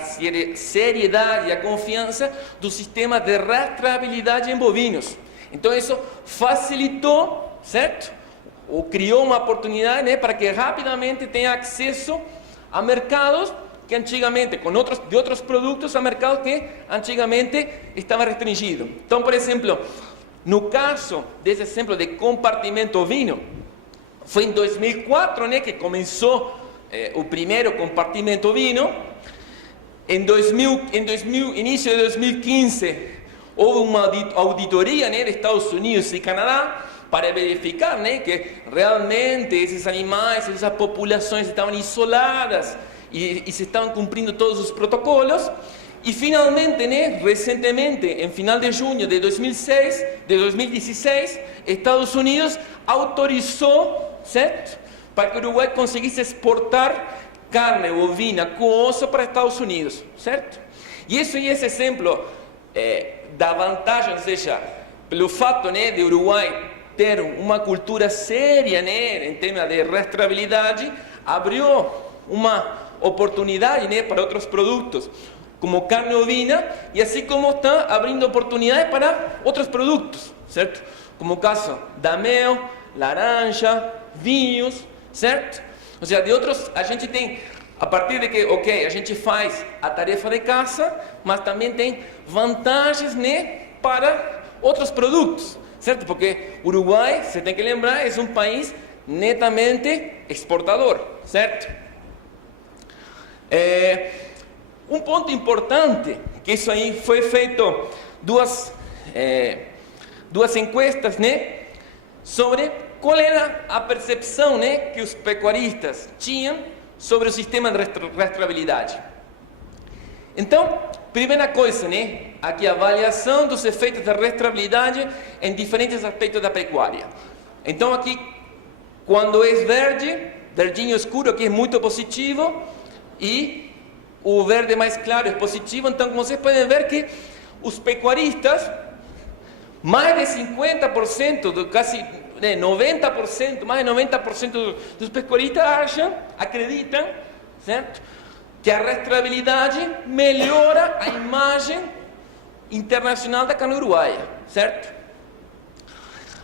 seriedade e a confiança do sistema de rastreabilidade em bovinos. Então isso facilitou, certo? Ou criou uma oportunidade, né, para que rapidamente tenha acesso a mercados que antigamente, de outros produtos, a mercados que antigamente estavam restringidos. Então, por exemplo, no caso desse exemplo de compartimento ovino, foi em 2004, né, que começou o primeiro compartimento ovino. Início de 2015, houve uma auditoria, né, de Estados Unidos e Canadá para verificar, né, que realmente esses animais, essas populações estavam isoladas e se estavam cumprindo todos os protocolos. E finalmente, né, recentemente, em final de junho de 2016, Estados Unidos autorizou, certo? Para que o Uruguai conseguisse exportar carne bovina com osso para Estados Unidos, certo? E isso é esse exemplo da vantagem, ou seja, pelo fato, né, de Uruguai ter uma cultura séria, né, em termos de rastreabilidade, abriu uma oportunidade, né, para outros produtos, como carne bovina, e assim como está abrindo oportunidades para outros produtos, certo? Como o caso da mel, laranja, vinhos, certo? Ou seja, de outros, a gente tem, a partir de que, ok, a gente faz a tarefa de casa, mas também tem vantagens, né, para outros produtos, certo? Porque Uruguai, você tem que lembrar, é um país netamente exportador, certo? Um ponto importante, que isso aí foi feito duas encuestas, né, sobre qual era a percepção, né, que os pecuaristas tinham sobre o sistema de rastreabilidade. Então, primeira coisa, né, aqui a avaliação dos efeitos da rastreabilidade em diferentes aspectos da pecuária. Então aqui, quando é verde, verdinho escuro, aqui é muito positivo, e o verde mais claro é positivo. Então, como vocês podem ver que os pecuaristas, mais de 50%, quase 90%, mais de 90% dos pecuaristas acreditam, certo? Que a rastreabilidade melhora a imagem internacional da carne uruguaia, certo?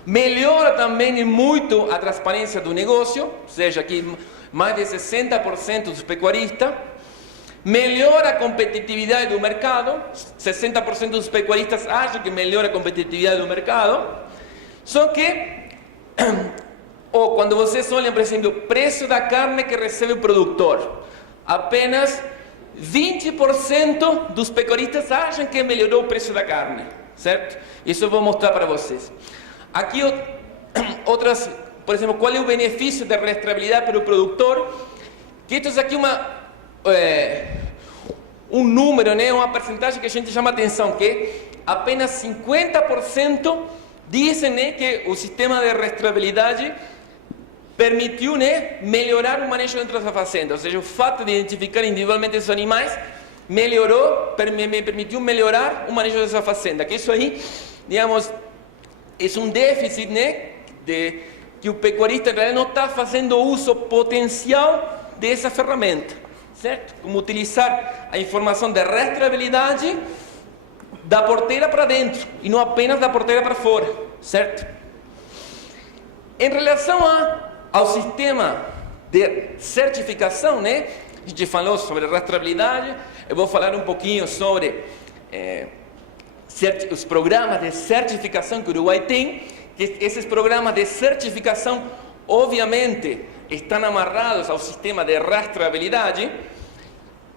Melhora também muito a transparência do negócio, ou seja, que mais de 60% dos pecuaristas. Melhora a competitividade do mercado, 60% dos pecuaristas acham que melhora a competitividade do mercado. Só que, ou quando vocês olham, por exemplo, o preço da carne que recebe o produtor, apenas 20% dos pecuaristas acham que melhorou o preço da carne, certo? Isso eu vou mostrar para vocês. Aqui outras, por exemplo, qual é o benefício da rastreabilidade para o produtor? Que isto é aqui um número, né, uma percentagem que a gente chama atenção, que apenas 50% dizem, né, que o sistema de rastreabilidade permitiu, né, melhorar o manejo dentro da fazenda. Ou seja, o fato de identificar individualmente esses animais permitiu melhorar o manejo dessa fazenda. Que isso aí, digamos, é um déficit, né, que o pecuarista não está fazendo uso potencial dessa ferramenta, certo? Como utilizar a informação de rastreabilidade da porteira para dentro e não apenas da porteira para fora, certo? Em relação ao sistema de certificação, né? A gente falou sobre rastreabilidade, eu vou falar um pouquinho sobre os programas de certificação que o Uruguai tem, que esses programas de certificação, obviamente, estão amarrados ao sistema de rastreabilidade.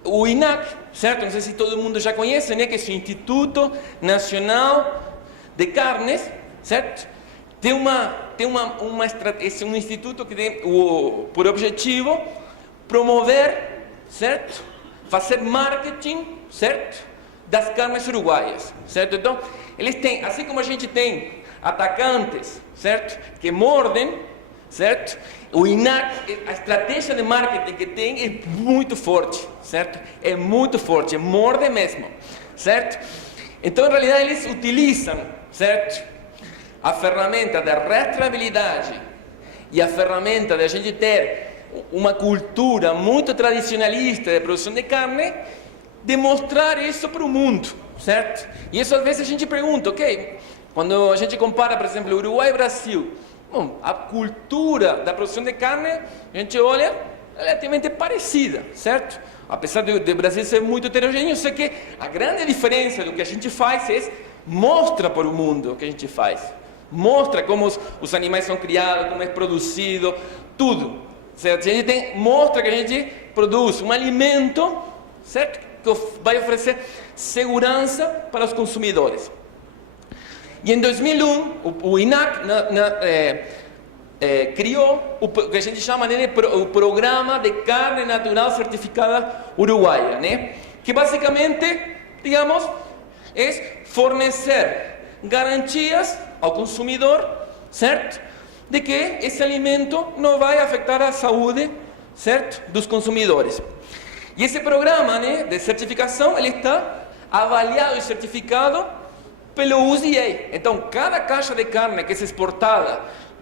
O INAC, certo? Não sei se todo mundo já conhece, né? Que é o Instituto Nacional de Carnes, certo? Tem esse é um instituto que tem por objetivo promover, certo? Fazer marketing, certo? Das carnes uruguaias, certo? Então, eles têm, assim como a gente tem atacantes, certo? Que mordem, certo? O INAC, a estratégia de marketing que tem é muito forte, certo? É muito forte, morde mesmo, certo? Então, em realidade, eles utilizam, certo? A ferramenta da rastreabilidade e a ferramenta de a gente ter uma cultura muito tradicionalista de produção de carne, demonstrar isso para o mundo, certo? E isso às vezes a gente pergunta, ok, quando a gente compara, por exemplo, Uruguai e Brasil, bom, a cultura da produção de carne, a gente olha, relativamente parecida, certo? Apesar de Brasil ser muito heterogêneo, sei que a grande diferença do que a gente faz é mostra para o mundo o que a gente faz. Mostra como os animais são criados, como é produzido, tudo, certo? A gente mostra que a gente produz um alimento, certo? Que vai oferecer segurança para os consumidores. E em 2001, o INAC criou o que a gente chama de o Programa de Carne Natural Certificada Uruguaia, né? Que basicamente digamos, es fornecer garantías ao consumidor, certo? De que esse alimento não vai afetar a saúde, certo? Dos consumidores. E esse programa, né, de certificação, ele está avaliado e certificado pelo USDA. Então, cada caixa de carne que é exportada,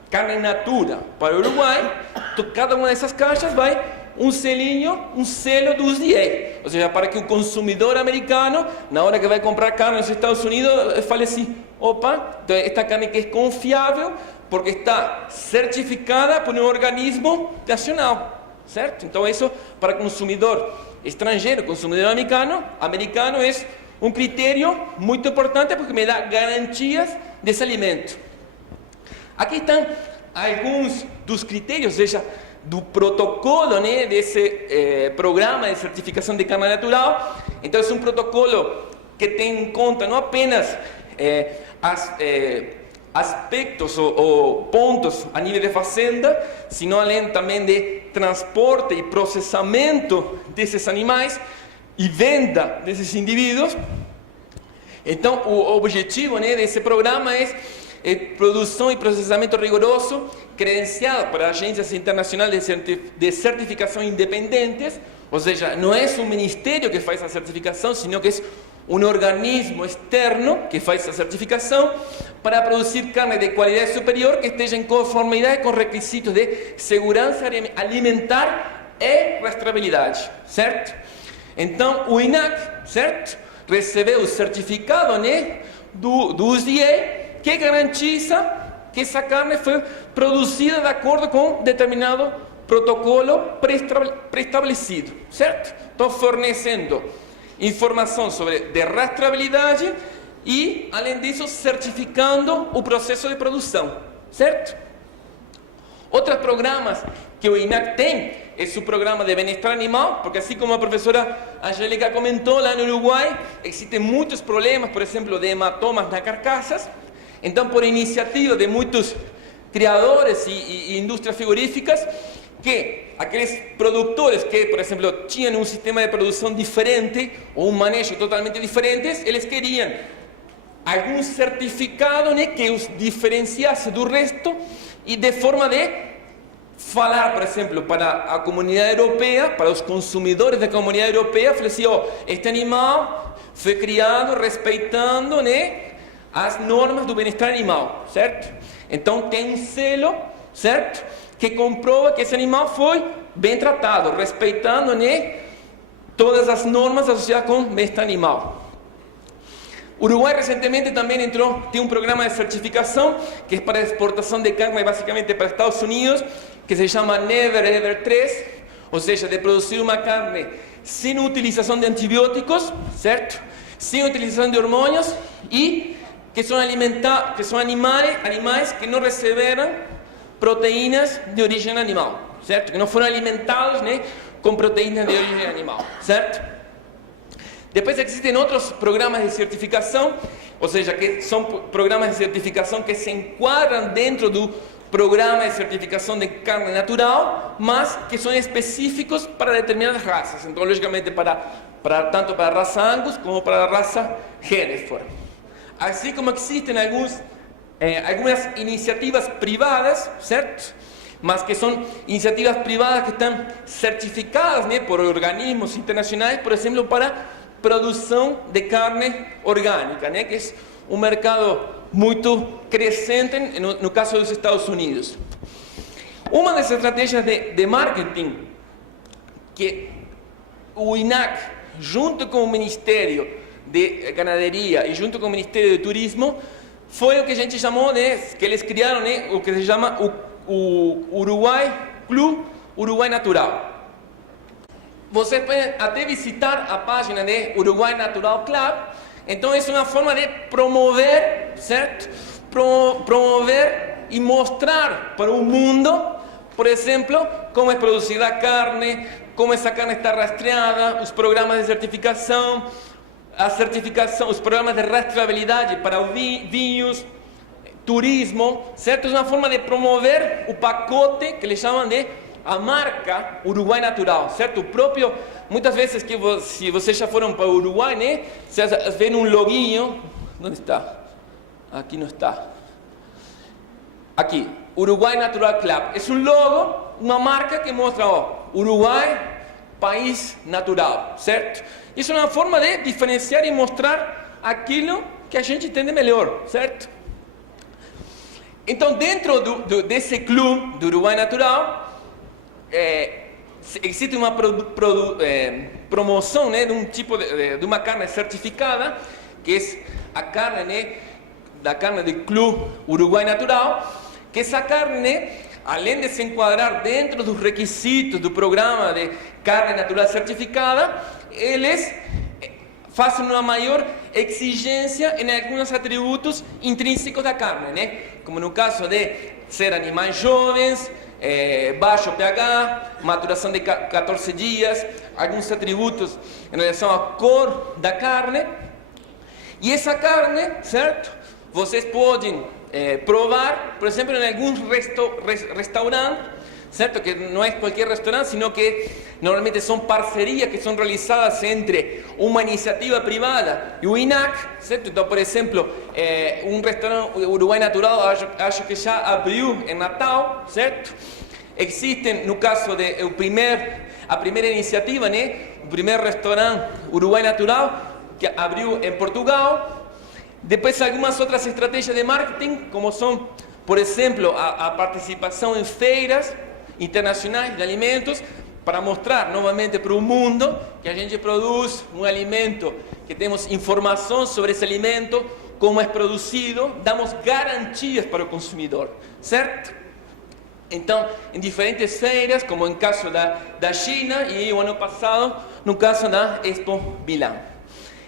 carne in natura, para o Uruguai, cada uma dessas caixas vai um selinho, um selo do USDA. Ou seja, para que o consumidor americano, na hora que vai comprar carne nos Estados Unidos, fale assim, opa, então esta carne que é confiável, porque está certificada por um organismo nacional. Certo? Então isso para consumidor estrangeiro, consumidor americano é um critério muito importante porque me dá garantias desse alimento. Aqui estão alguns dos critérios, ou seja, do protocolo, né, desse programa de certificação de carne natural. Então é um protocolo que tem em conta não apenas aspectos ou pontos a nível de fazenda, sino além também de transporte e processamento desses animais e venda desses indivíduos. Então, o objetivo, né, desse programa é produção e processamento rigoroso, credenciado para agências internacionais de certificação independentes, ou seja, não é um ministério que faz a certificação, sino que é um organismo externo que faz a certificação para produzir carne de qualidade superior que esteja em conformidade com requisitos de segurança alimentar e rastreabilidade, certo? Então, o INAC, certo? Recebeu o certificado, né, do USDA que garantiza que essa carne foi produzida de acordo com determinado protocolo pré-estabelecido, certo? Então, fornecendo informação sobre de rastreabilidade e, além disso, certificando o processo de produção, certo? Outros programas que o INAC tem é o programa de bem-estar animal, porque assim como a professora Angélica comentou, lá no Uruguai existem muitos problemas, por exemplo, de hematomas nas carcaças. Então, por iniciativa de muitos criadores e indústrias frigoríficas, que aqueles produtores que, por exemplo, tinham um sistema de produção diferente ou um manejo totalmente diferente, eles queriam algum certificado, né, que os diferenciasse do resto e de forma de falar, por exemplo, para a comunidade europeia, para os consumidores da comunidade europeia, falar assim, este animal foi criado respeitando, né, as normas do bem-estar animal, certo? Então tem um selo, certo? Que comprova que esse animal foi bem tratado, respeitando, né, todas as normas associadas com bem-estar animal. O Uruguai recentemente também tem um programa de certificação que é para a exportação de carne basicamente para Estados Unidos, que se chama Never Ever 3, ou seja, de produzir uma carne sem utilização de antibióticos, certo? Sem utilização de hormônios e que são animais que não receberam proteínas de origem animal, certo? Que não foram alimentados, né, com proteínas de origem animal, certo? Depois existem outros programas de certificação, ou seja, que são programas de certificação que se enquadram dentro do programa de certificação de carne natural, mas que são específicos para determinadas raças. Então, logicamente, tanto para a raça Angus como para a raça Hereford. Assim como existem algumas iniciativas privadas, certo? Mas que são iniciativas privadas que estão certificadas, né, por organismos internacionais, por exemplo, para produção de carne orgânica, né, que é um mercado muito crescente no caso dos Estados Unidos. Uma das estratégias de marketing que o INAC, junto com o Ministério de Ganaderia e junto com o Ministério de Turismo, foi o que a gente chamou de, que eles criaram, né, o que se chama o Uruguai Club Uruguai Natural. Vocês podem até visitar a página de Uruguai Natural Club. Então, é uma forma de promover, certo? Promover e mostrar para o mundo, por exemplo, como é produzida a carne, como essa carne está rastreada, os programas de certificação, os programas de rastreabilidade para os vinhos, turismo, certo? É uma forma de promover o pacote que eles chamam de a marca Uruguai Natural, certo? O próprio, muitas vezes que se vocês já foram para o Uruguai, né? Vocês veem um loguinho, onde está? Aqui não está. Aqui, Uruguai Natural Club. É um logo, uma marca que mostra, ó, Uruguai, país natural, certo? Isso é uma forma de diferenciar e mostrar aquilo que a gente entende melhor, certo? Então, dentro desse clube do Uruguai Natural, existe uma promoção, né, de um tipo de uma carne certificada, que é a carne, né, da carne do Clube Uruguai Natural, que essa carne, né, além de se enquadrar dentro dos requisitos do programa de carne natural certificada, eles fazem uma maior exigência em alguns atributos intrínsecos da carne, né? Como no caso de ser animais jovens, baixo pH, maturação de 14 dias, alguns atributos em relação à cor da carne. E essa carne, certo? Vocês podem provar, por exemplo, em alguns restaurantes, certo? Que não é qualquer restaurante, sino que normalmente são parcerias que são realizadas entre uma iniciativa privada e o INAC, certo? Então, por exemplo, um restaurante Uruguai Natural, acho que já abriu em Natal, certo? Existem, no caso de a primeira iniciativa, né? O primeiro restaurante Uruguai Natural, que abriu em Portugal. Depois, algumas outras estratégias de marketing, como são, por exemplo, a participação em feiras internacionais de alimentos, para mostrar novamente para o mundo que a gente produz um alimento, que temos informação sobre esse alimento, como é produzido, damos garantias para o consumidor, certo? Então, em diferentes feiras, como em caso da China e o ano passado, no caso da Expo Milão.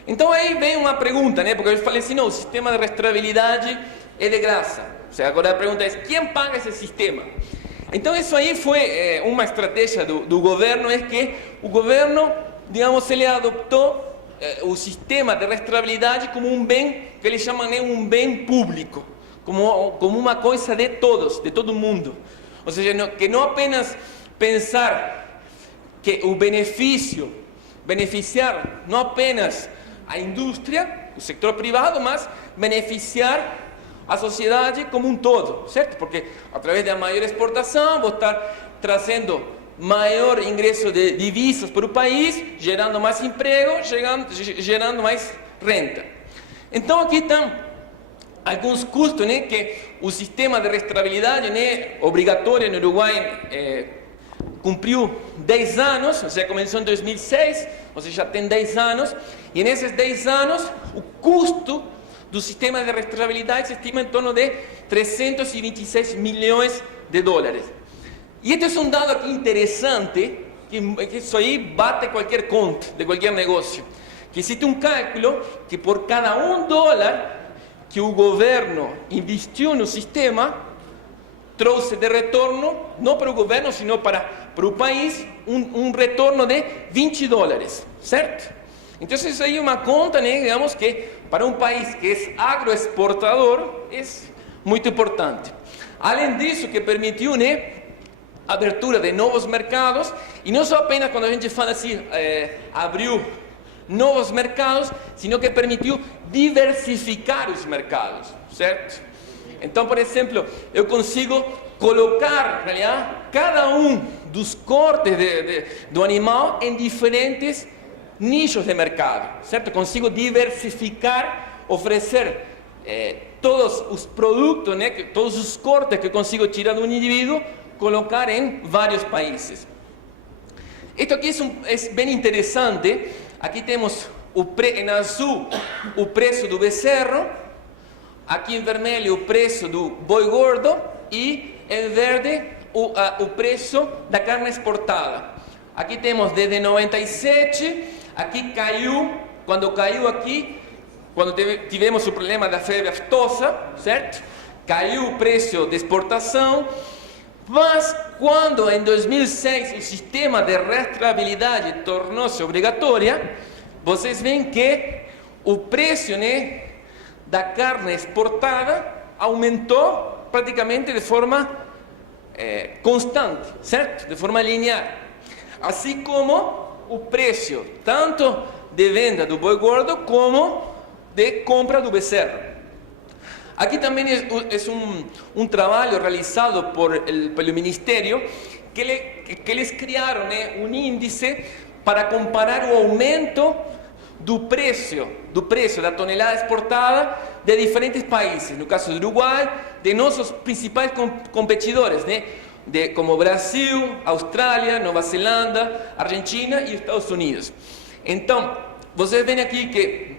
Então aí vem uma pergunta, né? Porque eu falei assim, não, o sistema de rastreabilidade é de graça. Ou seja, agora a pergunta é, quem paga esse sistema? Então isso aí foi uma estratégia do governo, é que o governo, digamos, ele adotou o sistema de rastreabilidade como um bem, que eles chamam de um bem público, como uma coisa de todos, de todo mundo. Ou seja, que não apenas pensar que o beneficiar não apenas a indústria, o setor privado, mas beneficiar a sociedade como um todo, certo? Porque através da maior exportação, vou estar trazendo maior ingresso de divisas para o país, gerando mais emprego, gerando mais renda. Então aqui estão alguns custos, né, que o sistema de rastreabilidade, né, obrigatório no Uruguai, cumpriu 10 anos, ou seja, começou em 2006, ou seja, já tem 10 anos, e nesses 10 anos o custo do sistema de rastreabilidade se estima em torno de 326 milhões de dólares. E este é um dado aqui interessante, que isso aí bate qualquer conta de qualquer negócio, que existe um cálculo que por cada $1 que o governo investiu no sistema, trouxe de retorno, não para o governo, sino para o país, um retorno de $20, certo? Então isso aí é uma conta, né, digamos que para um país que é agroexportador, é muito importante. Além disso, que permitiu, né, a abertura de novos mercados, e não só apenas quando a gente fala assim, abriu novos mercados, sino que permitiu diversificar os mercados, certo? Então, por exemplo, eu consigo colocar, cada um dos cortes do animal em diferentes nichos de mercado, certo? Consigo diversificar, oferecer todos os produtos, né, todos os cortes que eu consigo tirar de um indivíduo, colocar em vários países. Isto aqui é bem interessante. Aqui temos em azul o preço do becerro, aqui em vermelho o preço do boi gordo e em verde o preço da carne exportada. Aqui temos desde 97, aqui caiu, quando caiu aqui, quando tivemos o problema da febre aftosa, certo? Caiu o preço de exportação, mas quando em 2006 o sistema de rastreabilidade tornou-se obrigatório, vocês veem que o preço, né, da carne exportada aumentou praticamente de forma constante, certo? De forma linear. Assim como o preço, tanto de venda do boi gordo como de compra do becerro. Aquí también es un trabajo realizado por el ministerio que les crearon un índice para comparar o aumento do preço da tonelada exportada de diferentes países. No caso de Uruguai, de nossos principais competidores, como Brasil, Austrália, Nova Zelanda, Argentina e Estados Unidos. Então, vocês veem aqui que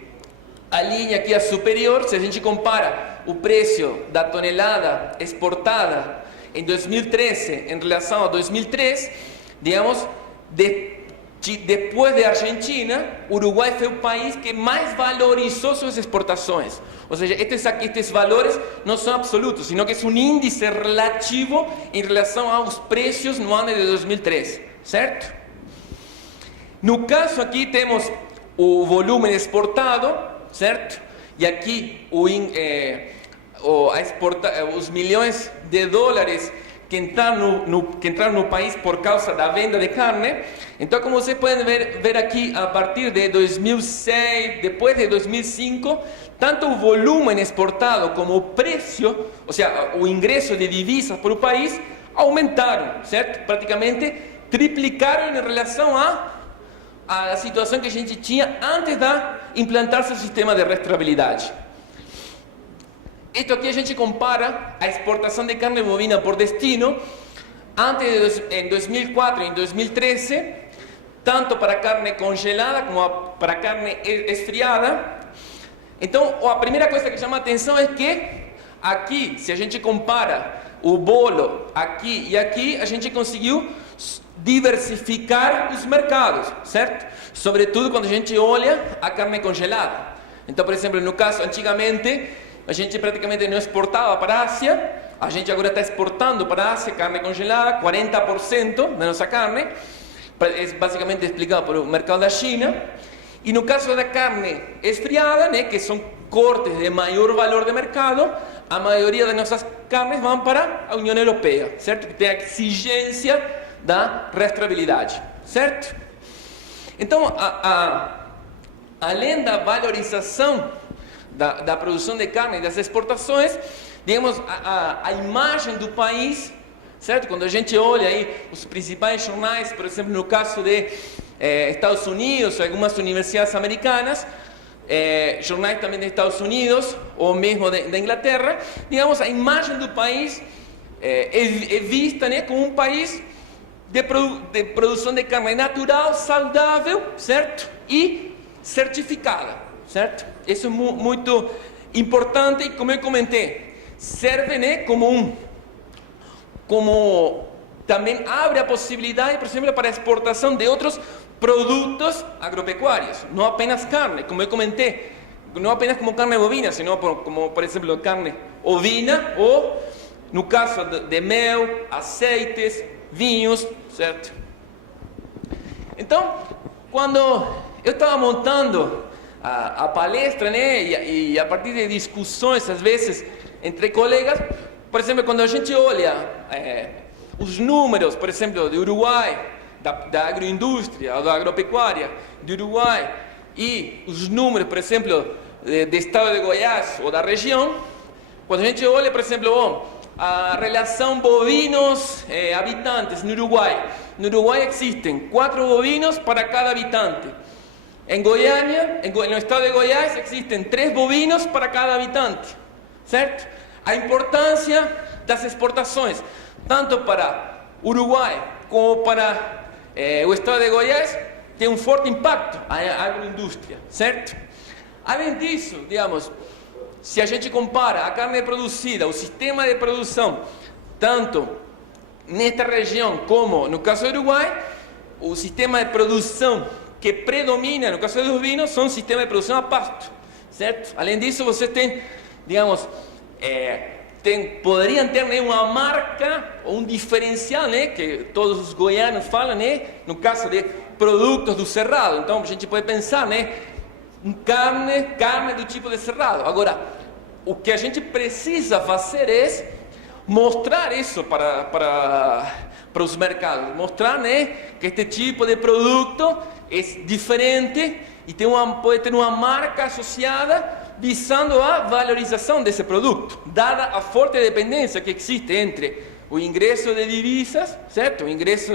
a linha aqui é superior, se a gente compara o preço da tonelada exportada em 2013 em relação a 2003, digamos, depois da Argentina, Uruguai foi o país que mais valorizou suas exportações. Ou seja, estes valores não são absolutos, sino que é um índice relativo em relação aos preços no ano de 2013, certo? No caso aqui temos o volume exportado, certo? E aqui os milhões de dólares que entraram no país por causa da venda de carne. Então, como vocês podem ver aqui, a partir de 2006, depois de 2005, tanto o volume exportado como o preço, ou seja, o ingresso de divisas para o país, aumentaram, certo? Praticamente triplicaram em relação à situação que a gente tinha antes de implantar-se o sistema de rastreabilidade. Isto aqui a gente compara a exportação de carne bovina por destino em 2004 e em 2013, tanto para carne congelada como para carne esfriada. Então, a primeira coisa que chama a atenção é que aqui, se a gente compara o bolo aqui e aqui, a gente conseguiu diversificar os mercados, certo? Sobretudo quando a gente olha a carne congelada. Então, por exemplo, no caso, antigamente, a gente praticamente não exportava para a Ásia, a gente agora está exportando para a Ásia carne congelada, 40% da nossa carne, é basicamente explicado pelo mercado da China. E no caso da carne esfriada, que são cortes de maior valor de mercado, a maioria das nossas carnes vão para a União Europeia, certo? Que tem a exigência da rastreabilidade, certo? Então, além da valorização da produção de carne e das exportações, digamos, a imagem do país, certo? Quando a gente olha aí os principais jornais, por exemplo, no caso de Estados Unidos, algumas universidades americanas, jornais também dos Estados Unidos, ou mesmo da Inglaterra, digamos, a imagem do país é vista como um país de produção de carne natural, saudável, certo? E certificada, certo? Isso é muito importante e, como eu comentei, serve como também abre a possibilidade, por exemplo, para a exportação de outros produtos agropecuários, não apenas carne, como eu comentei, não apenas como carne bovina, sino como, por exemplo, carne ovina ou, no caso de mel, azeites, vinhos, certo? Então, quando eu estava montando a palestra, e a partir de discussões, às vezes, entre colegas, por exemplo, quando a gente olha os números, por exemplo, do Uruguai, da agroindústria, ou da agropecuária do Uruguai, e os números, por exemplo, do estado de Goiás ou da região, quando a gente olha, por exemplo, a relação bovinos-habitantes no Uruguai. No Uruguai existem 4 bovinos para cada habitante. Em Goiânia, no estado de Goiás, existen 3 bovinos para cada habitante, certo? A importância das exportações, tanto para Uruguai como para o estado de Goiás, tem um forte impacto a agroindústria, certo? Além disso, digamos, se a gente compara a carne produzida, o sistema de produção, tanto nesta região como no caso do Uruguai, o sistema de produção que predomina no caso dos vinos são sistemas de produção a pasto, certo? Além disso, você tem, digamos, poderiam ter uma marca ou um diferencial, que todos os goianos falam, no caso de produtos do cerrado. Então, a gente pode pensar, carne do tipo de cerrado. Agora, o que a gente precisa fazer é mostrar isso para os mercados, mostrar, né, que este tipo de produto é diferente e pode ter uma marca associada visando a valorização desse produto, dada a forte dependência que existe entre o ingresso de divisas, certo? O ingresso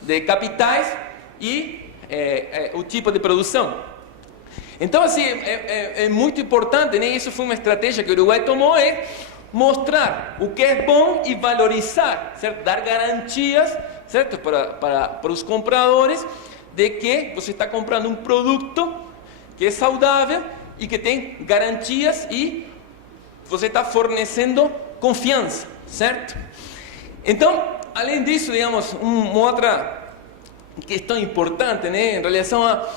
de capitais e o tipo de produção. Então, assim, é muito importante, né? Isso foi uma estratégia que o Uruguai tomou, mostrar o que é bom e valorizar, certo? Dar garantias, certo? Para os compradores de que você está comprando um produto que é saudável e que tem garantias e você está fornecendo confiança, certo? Então, além disso, digamos, uma outra questão importante, né, em relação a,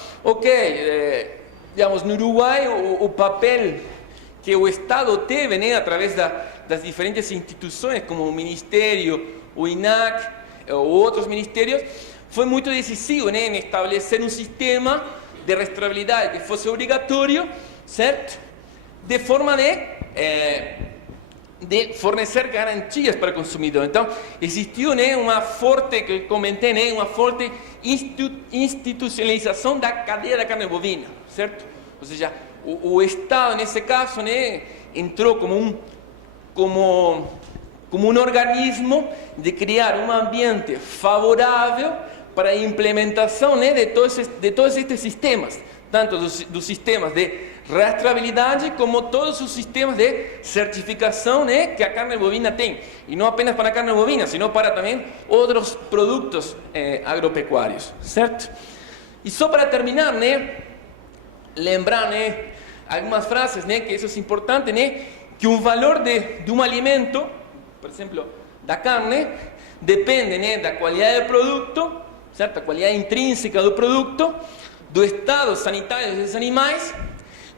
digamos, no Uruguai, o papel que o Estado teve, né, através das diferentes instituições, como o Ministério, o INAC, ou outros ministérios, foi muito decisivo, né, em estabelecer um sistema de rastreabilidade que fosse obrigatório, certo? De forma de fornecer garantias para o consumidor. Então, existiu, né, uma forte, que comentei, né, uma forte institucionalização da cadeia da carne bovina, certo? Ou seja, o Estado, nesse caso, né, entrou como um organismo de criar um ambiente favorável para a implementação, né, de todos estes sistemas, tanto dos sistemas de rastreabilidade como todos os sistemas de certificação, né, que a carne bovina tem. E não apenas para a carne bovina, sino para também outros produtos agropecuários, certo? E só para terminar, né, lembrar, né, algumas frases, né, que isso é importante, né, que o valor de um alimento, por exemplo, da carne, depende, né, da qualidade do produto, certo? A qualidade intrínseca do produto, do estado sanitário desses animais,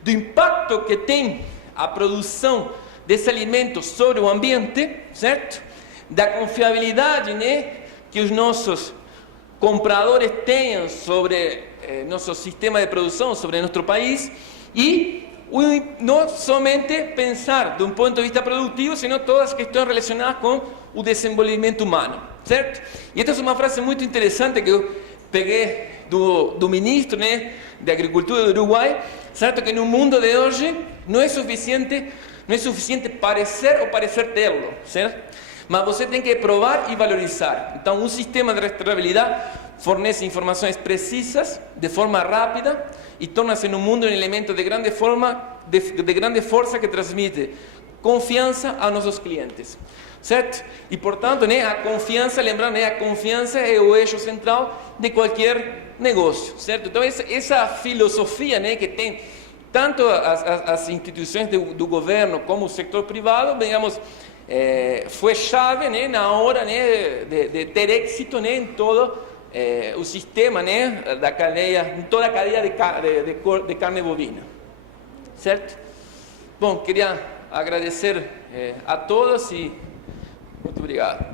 do impacto que tem a produção desse alimento sobre o ambiente, certo? Da confiabilidade, né, que os nossos compradores tenham sobre nosso sistema de produção, sobre nosso país, e não somente pensar de um ponto de vista produtivo, sino todas as questões relacionadas com o desenvolvimento humano, certo? E esta é uma frase muito interessante que eu peguei do ministro, né, de Agricultura do Uruguai, certo? Que no mundo de hoje não é suficiente parecer ou parecer tê-lo, certo? Mas você tem que provar e valorizar. Então, um sistema de rastreabilidade fornece informações precisas, de forma rápida, e torna-se no mundo um elemento de grande força que transmite confiança a nossos clientes, certo? E, portanto, né, a confiança, lembrando, né, a confiança é o eixo central de qualquer negócio, certo? Então, essa filosofia, né, que tem tanto as instituições do governo como o setor privado, digamos, foi chave, né, na hora, né, de ter êxito, né, em todo o sistema, né, da cadeia, em toda a cadeia de carne bovina, certo? Bom, queria agradecer a todos e muito obrigado.